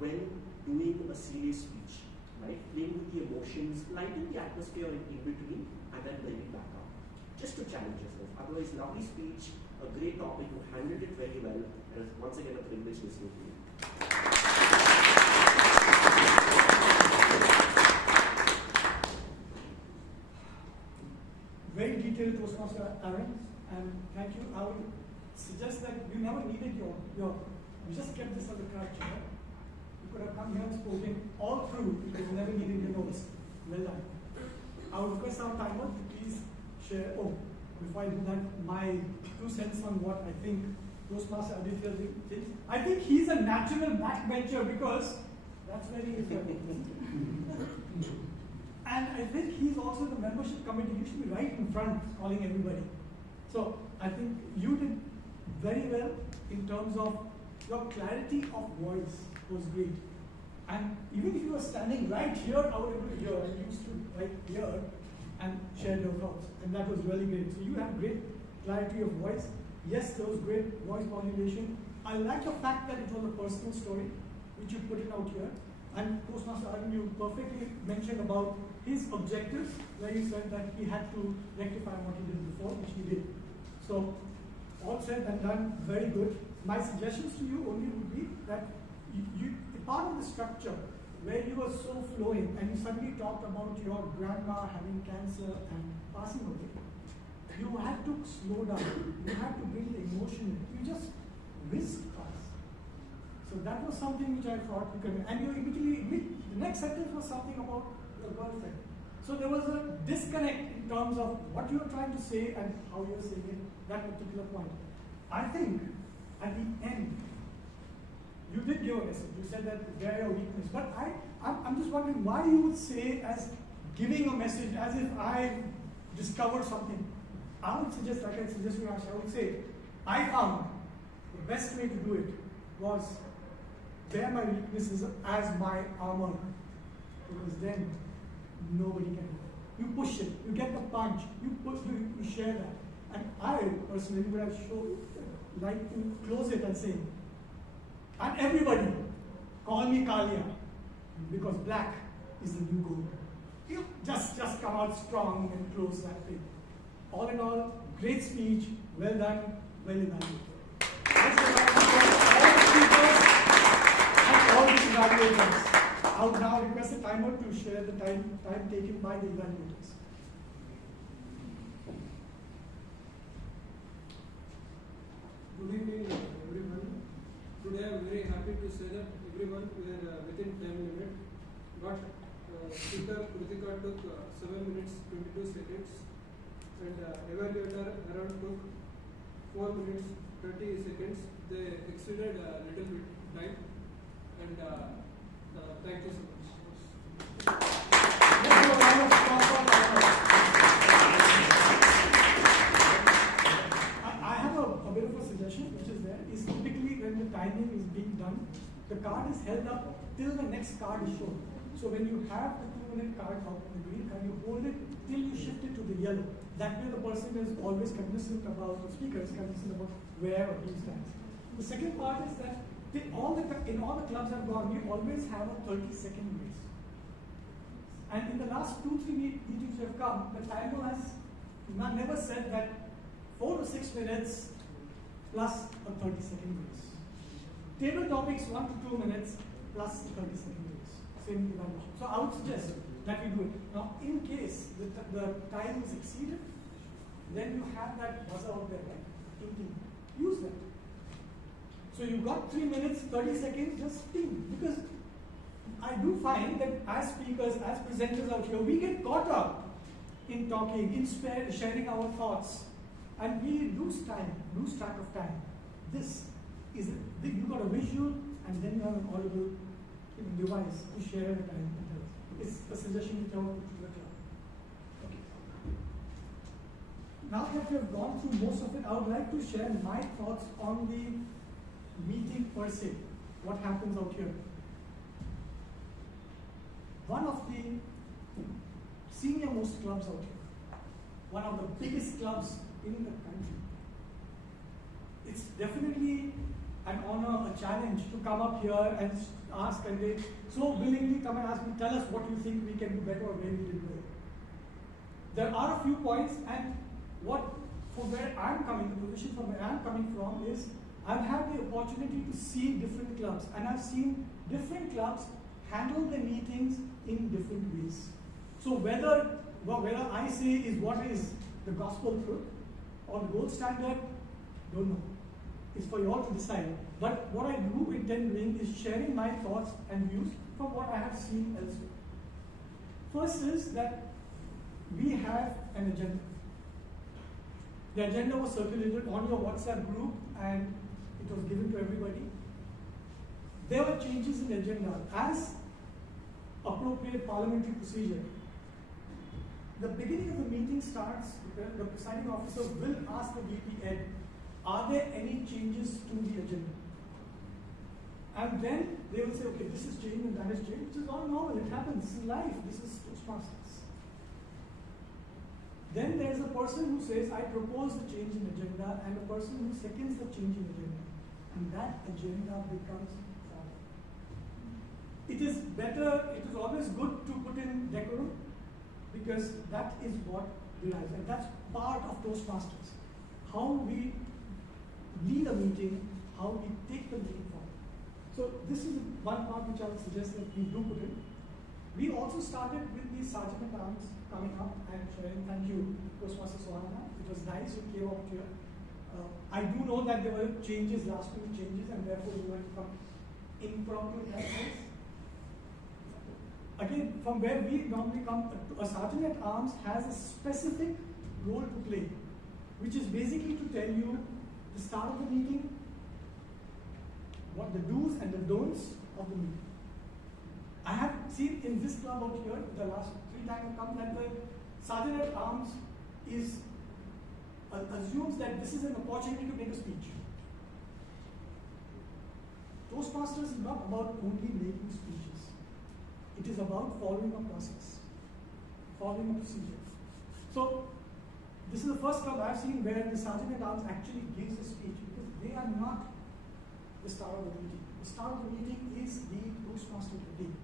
when doing a serious speech. Right? Playing with the emotions, lighten the atmosphere in between, and then bring it back up. Just to challenge yourself. Otherwise, lovely speech, a great topic, you handled it very well, and it's once again a privilege listening to you. Very detailed Toastmaster, Aaron, and thank you. I would suggest that you never needed you just kept this as a craft chair. You could have come here and spoken all through because you never needed your notes. Well done. I would request our timer to please share. Oh, before I do that, my 2 cents on what I think Toastmaster Aditya did. I think he's a natural backbencher because that's where he is. And I think he's also the membership committee. You should be right in front calling everybody. So I think you did very well in terms of your clarity of voice was great. And even if you were standing right here, I would able to hear, and you stood right here and shared your thoughts. And that was really great. So you have great clarity of voice. Yes, there was great voice modulation. I like the fact that it was a personal story, which you put it out here. And Toastmaster Arun, you perfectly mentioned about his objectives, where you said that he had to rectify what he did before, which he did. So, all said and done, very good. My suggestions to you only would be that part of the structure where you were so flowing and you suddenly talked about your grandma having cancer and passing away, you had to slow down. You had to bring the emotion in. You just whisked past. So that was something which I thought you could, and you immediately, the next sentence was something about your girlfriend. So there was a disconnect in terms of what you were trying to say and how you were saying it, that particular point. I think at the end, you did give a message. You said that they're your weakness. But I'm just wondering why you would say as giving a message as if I discovered something. I would suggest, like I suggested to Ash, I would say, I found the best way to do it was bear my weaknesses as my armor. Because then nobody can do it. You push it, you get the punch, you share that. And I personally would have like to close it and say, and everybody, call me Kalia, because black is the new gold. You just come out strong and close that thing. All in all, great speech, well done, well evaluated. Thanks a lot all the speakers and all the evaluators. I would now request the timer to share the time taken by the evaluators. Good evening, everyone. Today I am very happy to say that everyone were within time limit. But speaker Kritika took 7 minutes 22 seconds, and evaluator Aaron took 4 minutes 30 seconds. They exceeded a little bit time, and thank you so much. I have a bit of a suggestion which is there. Is typically when the timing is being done, the card is held up till the next card is shown. So when you have the 2-minute card out on the green and you hold it till you shift it to the yellow, that way the person is always cognizant about, the speaker is cognizant about where he stands. The second part is that in all the clubs I've gone, we always have a 30-second grace. And in the last 2-3 meetings we have come, the timer has never said that 4 to 6 minutes plus a 30-second grace. Table topics 1 to 2 minutes plus a 30-second grace. Same evaluation. So I would suggest that we do it. Now, in case the time is exceeded, then you have that buzzer out there, right? Ting, ting. Use that. So you've got 3 minutes, 30 seconds, just ting. Because I do find that as speakers, as presenters out here, we get caught up in talking, in sharing our thoughts, and we lose track of time. This is you got a visual, and then you have an audible device to share the time. It's a suggestion which I want to put to the club. Okay. Now that we have gone through most of it, I would like to share my thoughts on the meeting per se. What happens out here? One of the senior most clubs out here, one of the biggest clubs in the country. It's definitely an honor, a challenge to come up here and ask, and they so willingly come and ask me, tell us what you think we can do better or where we did well. There are a few points, and from where I'm coming, the position from where I'm coming from is, I've had the opportunity to see different clubs, and I've seen different clubs handle their meetings in different ways. So whether I say is what is the gospel truth or the gold standard, don't know. It's for you all to decide. But what I do intend doing is sharing my thoughts and views from what I have seen elsewhere. First is that we have an agenda. The agenda was circulated on your WhatsApp group and it was given to everybody. There were changes in the agenda as appropriate parliamentary procedure. The beginning of the meeting starts, the presiding officer will ask the VP Ed, are there any changes to the agenda? And then they will say, okay, this is changed and that is changed, which is all normal, it happens in life, this is Toastmasters. Then there is a person who says, I propose the change in agenda, and a person who seconds the change in agenda. And that agenda becomes formal. It is always good to put in decorum, because that is what derives, and that's part of Toastmasters. How we lead a meeting, how we take the meeting forward. So this is one part which I would suggest that we do put in. We also started with the Sergeant at Arms coming up and sharing. Thank you, Toastmaster Sohana. It was nice you came up here. I do know that there were changes, last minute changes, and therefore you went from impromptu exercise. Again, from where we normally come, a Sergeant at Arms has a specific role to play, which is basically to tell you the start of the meeting, what the do's and the don'ts of the meeting. I have seen in this club out here, the last 3 times I've come, that the Sergeant at Arms assumes that this is an opportunity to make a speech. Toastmasters is not about only making speeches. It is about following a process, following a procedure. So, this is the first club I've seen where the Sergeant at Arms actually gives a speech, because they are not the star of the meeting. The star of the meeting is the Toastmaster meeting.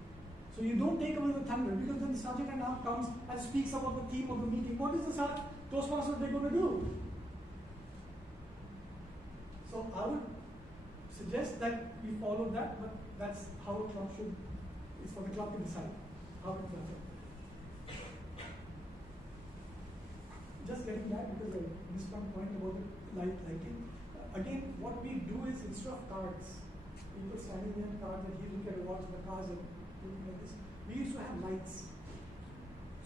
So you don't take away the thunder, because then the Sergeant at Arms comes and speaks about the theme of the meeting. What is the Toastmaster they're going to do? So I would suggest that we follow that, but that's how a club should. It's for the club to decide how to club it. Just getting back, because I missed one point about the lighting. Again, what we do is, instead of cards, people standing there in cards and he look at a watch in the cars and looking at this, we used to have lights.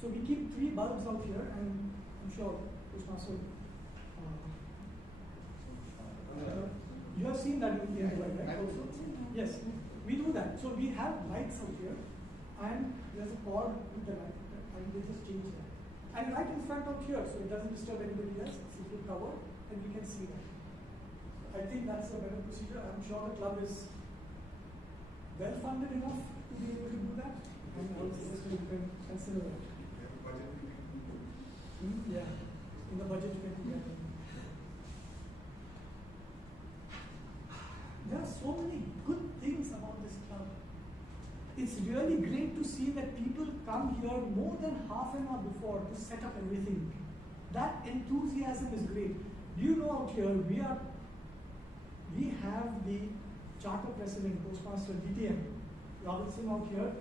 So we keep 3 bulbs out here, and I'm sure Toastmaster, you have seen that in the right? Also? Yes, we do that. So we have lights out here, and there's a cord with the light, and we just change that. And right in front out here, so it doesn't disturb anybody else, it's a little covered, and we can see that. I think that's a better procedure. I'm sure the club is well funded enough to be able to do that, and I would suggest you can consider that. Yeah, in the budget you can do that. There are so many good things about this club. It's really great to see that people come here more than half an hour before to set up everything. That enthusiasm is great. Do you know out here, we have the charter president, Toastmaster DTM, Robinson out here,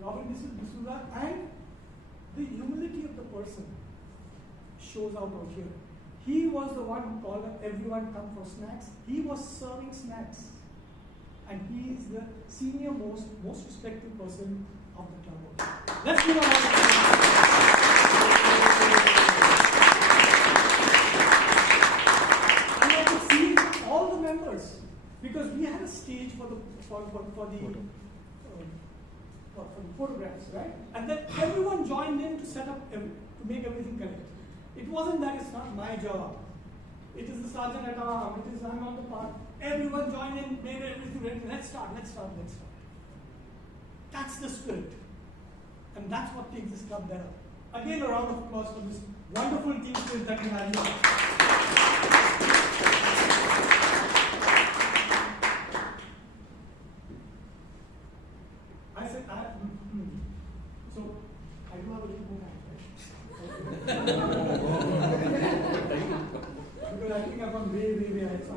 Robin D'Souza, and the humility of the person shows out here. He was the one who called up everyone come for snacks. He was serving snacks. And he is the senior most respected person of the club. Let's give a round of applause. And I could see all the members, because we had a stage for the photographs, right? And then everyone joined in to set up to make everything correct. It wasn't that it's not my job. It is the sergeant at arms. It is I'm on the part. Everyone joined in, made everything ready. Let's start. That's the spirit. And that's what takes this club better. Again, a round of applause for this wonderful team spirit that we have here. So, I do have a little more time, because I think I've gone way ahead, so I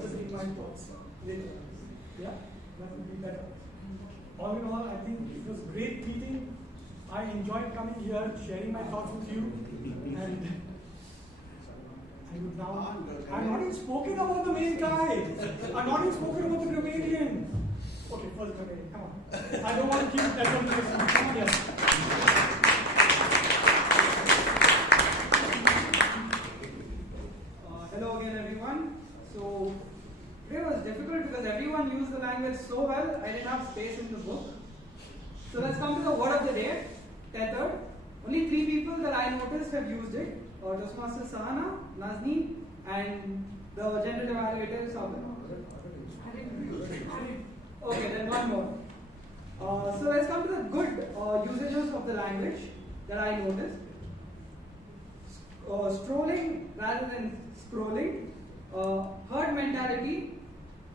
just need my thoughts later. Yeah, that would be better. All in all, I think it was great meeting. I enjoyed coming here, sharing my thoughts with you, and I would now. I'm not even spoken about the main guy. I'm not even spoken about the Romanian. Okay, first Romanian, come on. I don't want to keep that on the next one. Come on, yes. Hello again, everyone. So today was difficult because everyone used the language so well, I didn't have space in the book. So let's come to the word of the day, tethered. Only 3 people that I noticed have used it. Toastmaster Sahana, Nazni, and the general evaluator is Sabir. Okay, then one more. So let's come to the good usages of the language that I noticed. Strolling rather than scrolling, herd mentality,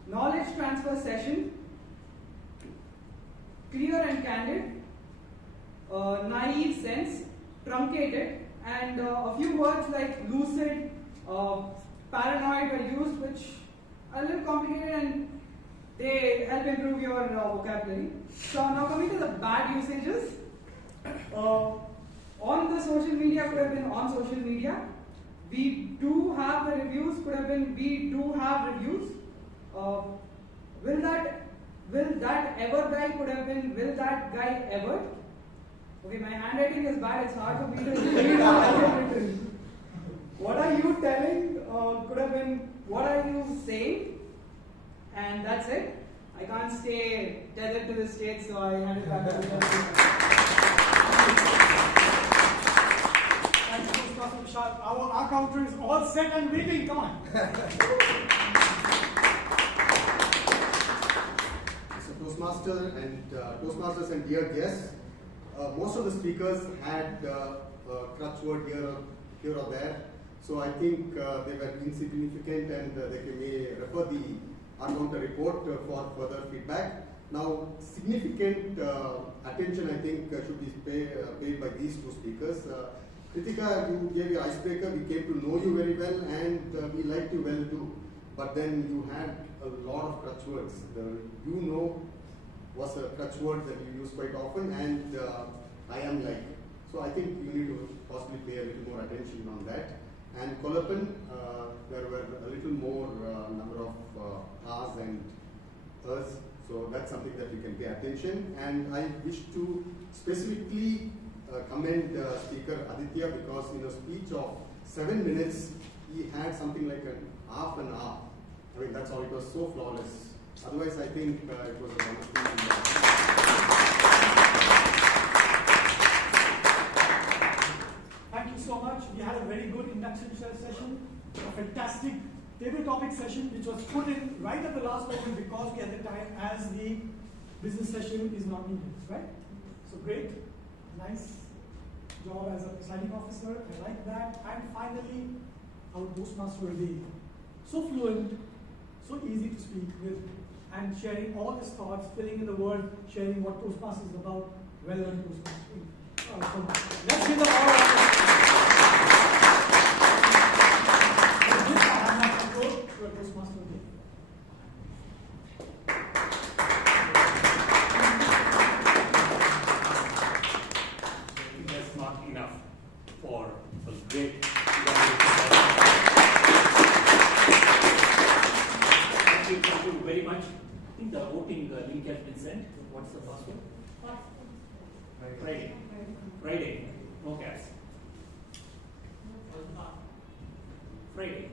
knowledge transfer session, clear and candid, naive sense, truncated, and a few words like lucid, paranoid were used, which are a little complicated and they help improve your vocabulary. So now coming to the bad usages. On the social media could have been on social media. We do have the reviews, could have been we do have reviews. Will that ever guy could have been will that guy ever? Okay, my handwriting is bad, it's hard for me to read out. What are you telling? Could have been what are you saying? And that's it. I can't stay tethered to the stage, so I hand it back to the Our counter is all set and waiting. Come on. So Toastmasters and dear guests, most of the speakers had a crutch word here or there. So I think they were insignificant, and they may refer the on-counter report for further feedback. Now, significant attention, I think, should be paid by these 2 speakers. Kritika, you gave your icebreaker. We came to know you very well, and we liked you well too. But then you had a lot of crutch words. You know was a crutch word that you use quite often, and I am like. So I think you need to possibly pay a little more attention on that. And Kolapan, there were a little more number of R's and R's, so that's something that you can pay attention. And I wish to specifically commend Speaker Aditya, because in a speech of 7 minutes, he had something like half an hour. I mean, that's all. It was so flawless. Otherwise, I think it was a wonderful. Thank you so much. We had a very good induction session, a fantastic table topic session, which was put in right at the last moment because we had the time, as the business session is not needed, right? So great, nice job as a presiding officer. I like that. And finally, our Toastmaster will be so fluent, so easy to speak with, and sharing all his thoughts, filling in the word, sharing what Toastmaster is about. Well done, Toastmaster. So let's give them all a Toastmaster Day. Yes, the voting link has been sent. What's the password? Friday. Friday. No caps. Friday.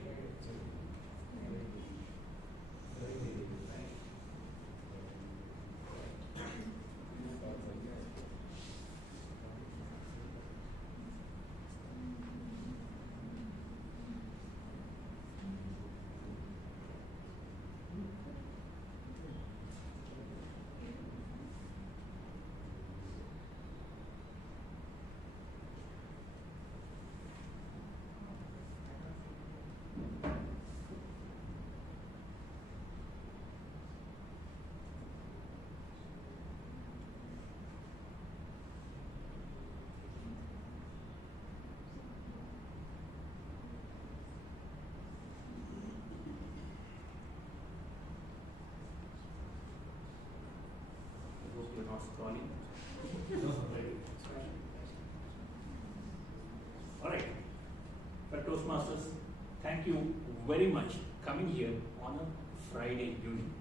You're not scrolling. All right. But Toastmasters, thank you very much coming here on a Friday evening.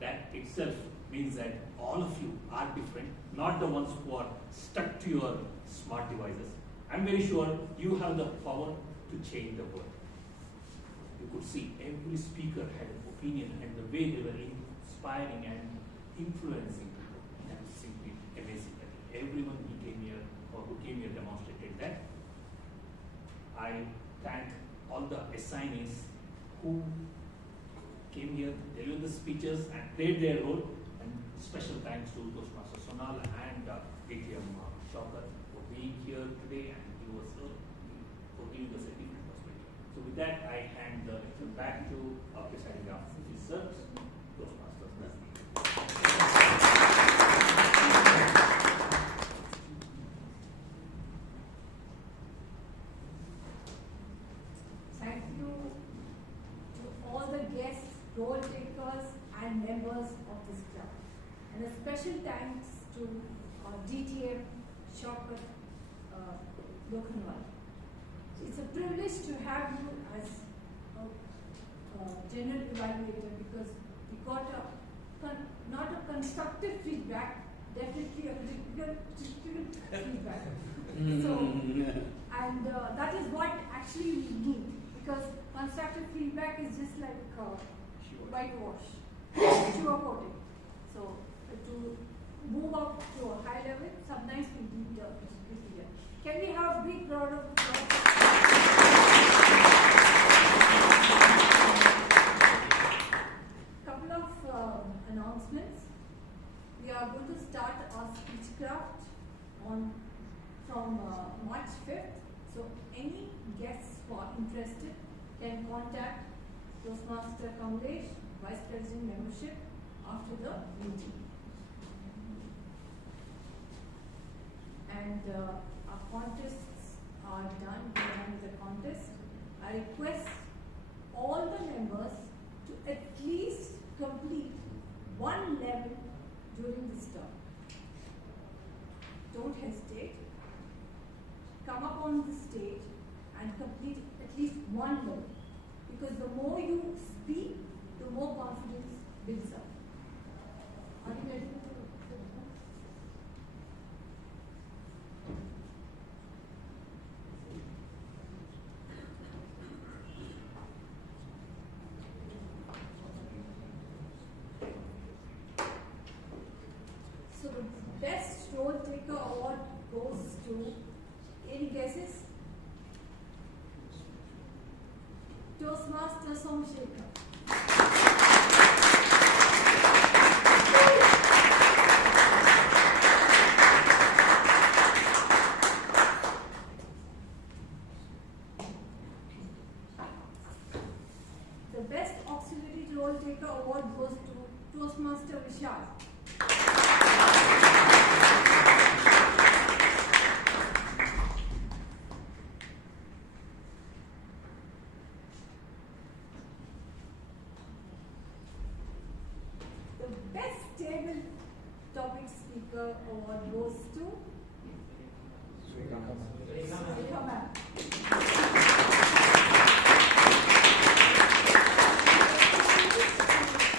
That itself means that all of you are different, not the ones who are stuck to your smart devices. I'm very sure you have the power to change the world. You could see every speaker had an opinion, and the way they were inspiring and influencing people. That was simply amazing. Everyone who came here demonstrated that. I thank all the assignees who came here, delivered the speeches and played their role. And special thanks to Toastmaster Sonal and ATM Shaukat for being here today and for giving us a different perspective. So with that, I hand the lecture back to our presiding officer, Toastmasters. Thank you to all the guests, role takers and members of this club. And a special thanks to DTM Shaukat Lokhanwal. It's a privilege to have you as a general evaluator because we got not a constructive feedback, definitely a critical feedback. That is what actually we need, because constructive feedback is just like whitewash, sugarcoating. So to move up to a high level, sometimes we need the critical. Can we have a big round of applause? Couple of announcements. We are going to start our speechcraft from March 5th. So any guests who are interested can contact Toastmaster Kamlesh, Vice President Membership, after the meeting. And our contests are done. We are done with the contest. I request all the members to at least complete one level during this term. Don't hesitate. Come up on the stage and complete at least one level. Because the more you speak, the more confidence builds up. Are you ready? So the best role taker award goes to, any guesses? Toastmaster Somshekhar. The best auxiliary role taker award goes to Toastmaster Vishal. The best table topic speaker award goes to Rekha ma'am.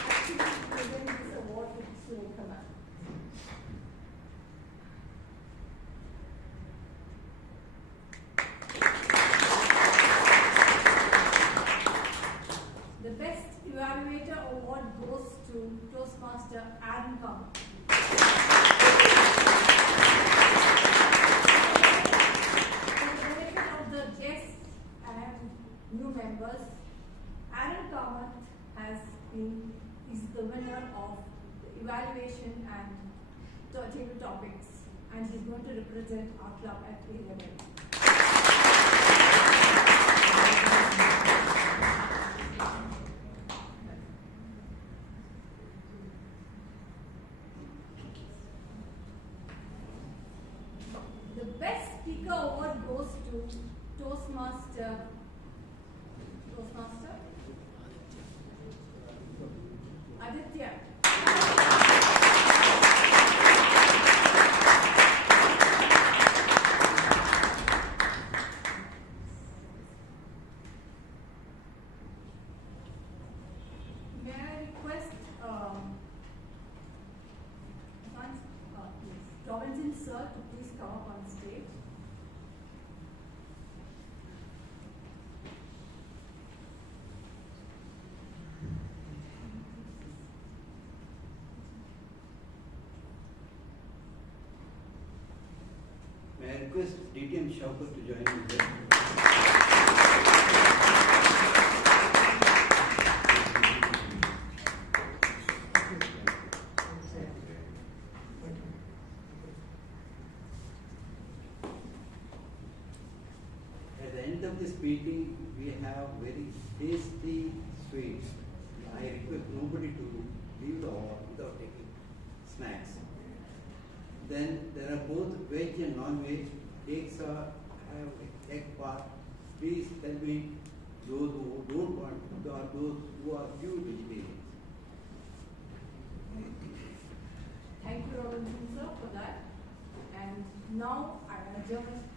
Actually presented this award goes to Toastmaster Aaron Kama. For the benefit of the guests and new members, Aaron Kama is the winner of the evaluation and table topics, and he's going to represent our club at A level. The best speaker award goes to Toastmaster. Aditya. May I request Robinson sir to please come up on stage. May I request DTM Shaukat to join me there? At the end of this meeting, we have very tasty sweets. I request nobody to leave the hall without taking snacks. Then there are both veg and non-veg. Cakes have egg part. Please tell me those who don't want, or those who are pure vegetarians. Thank you, Robinson sir, for that. And now I adjourn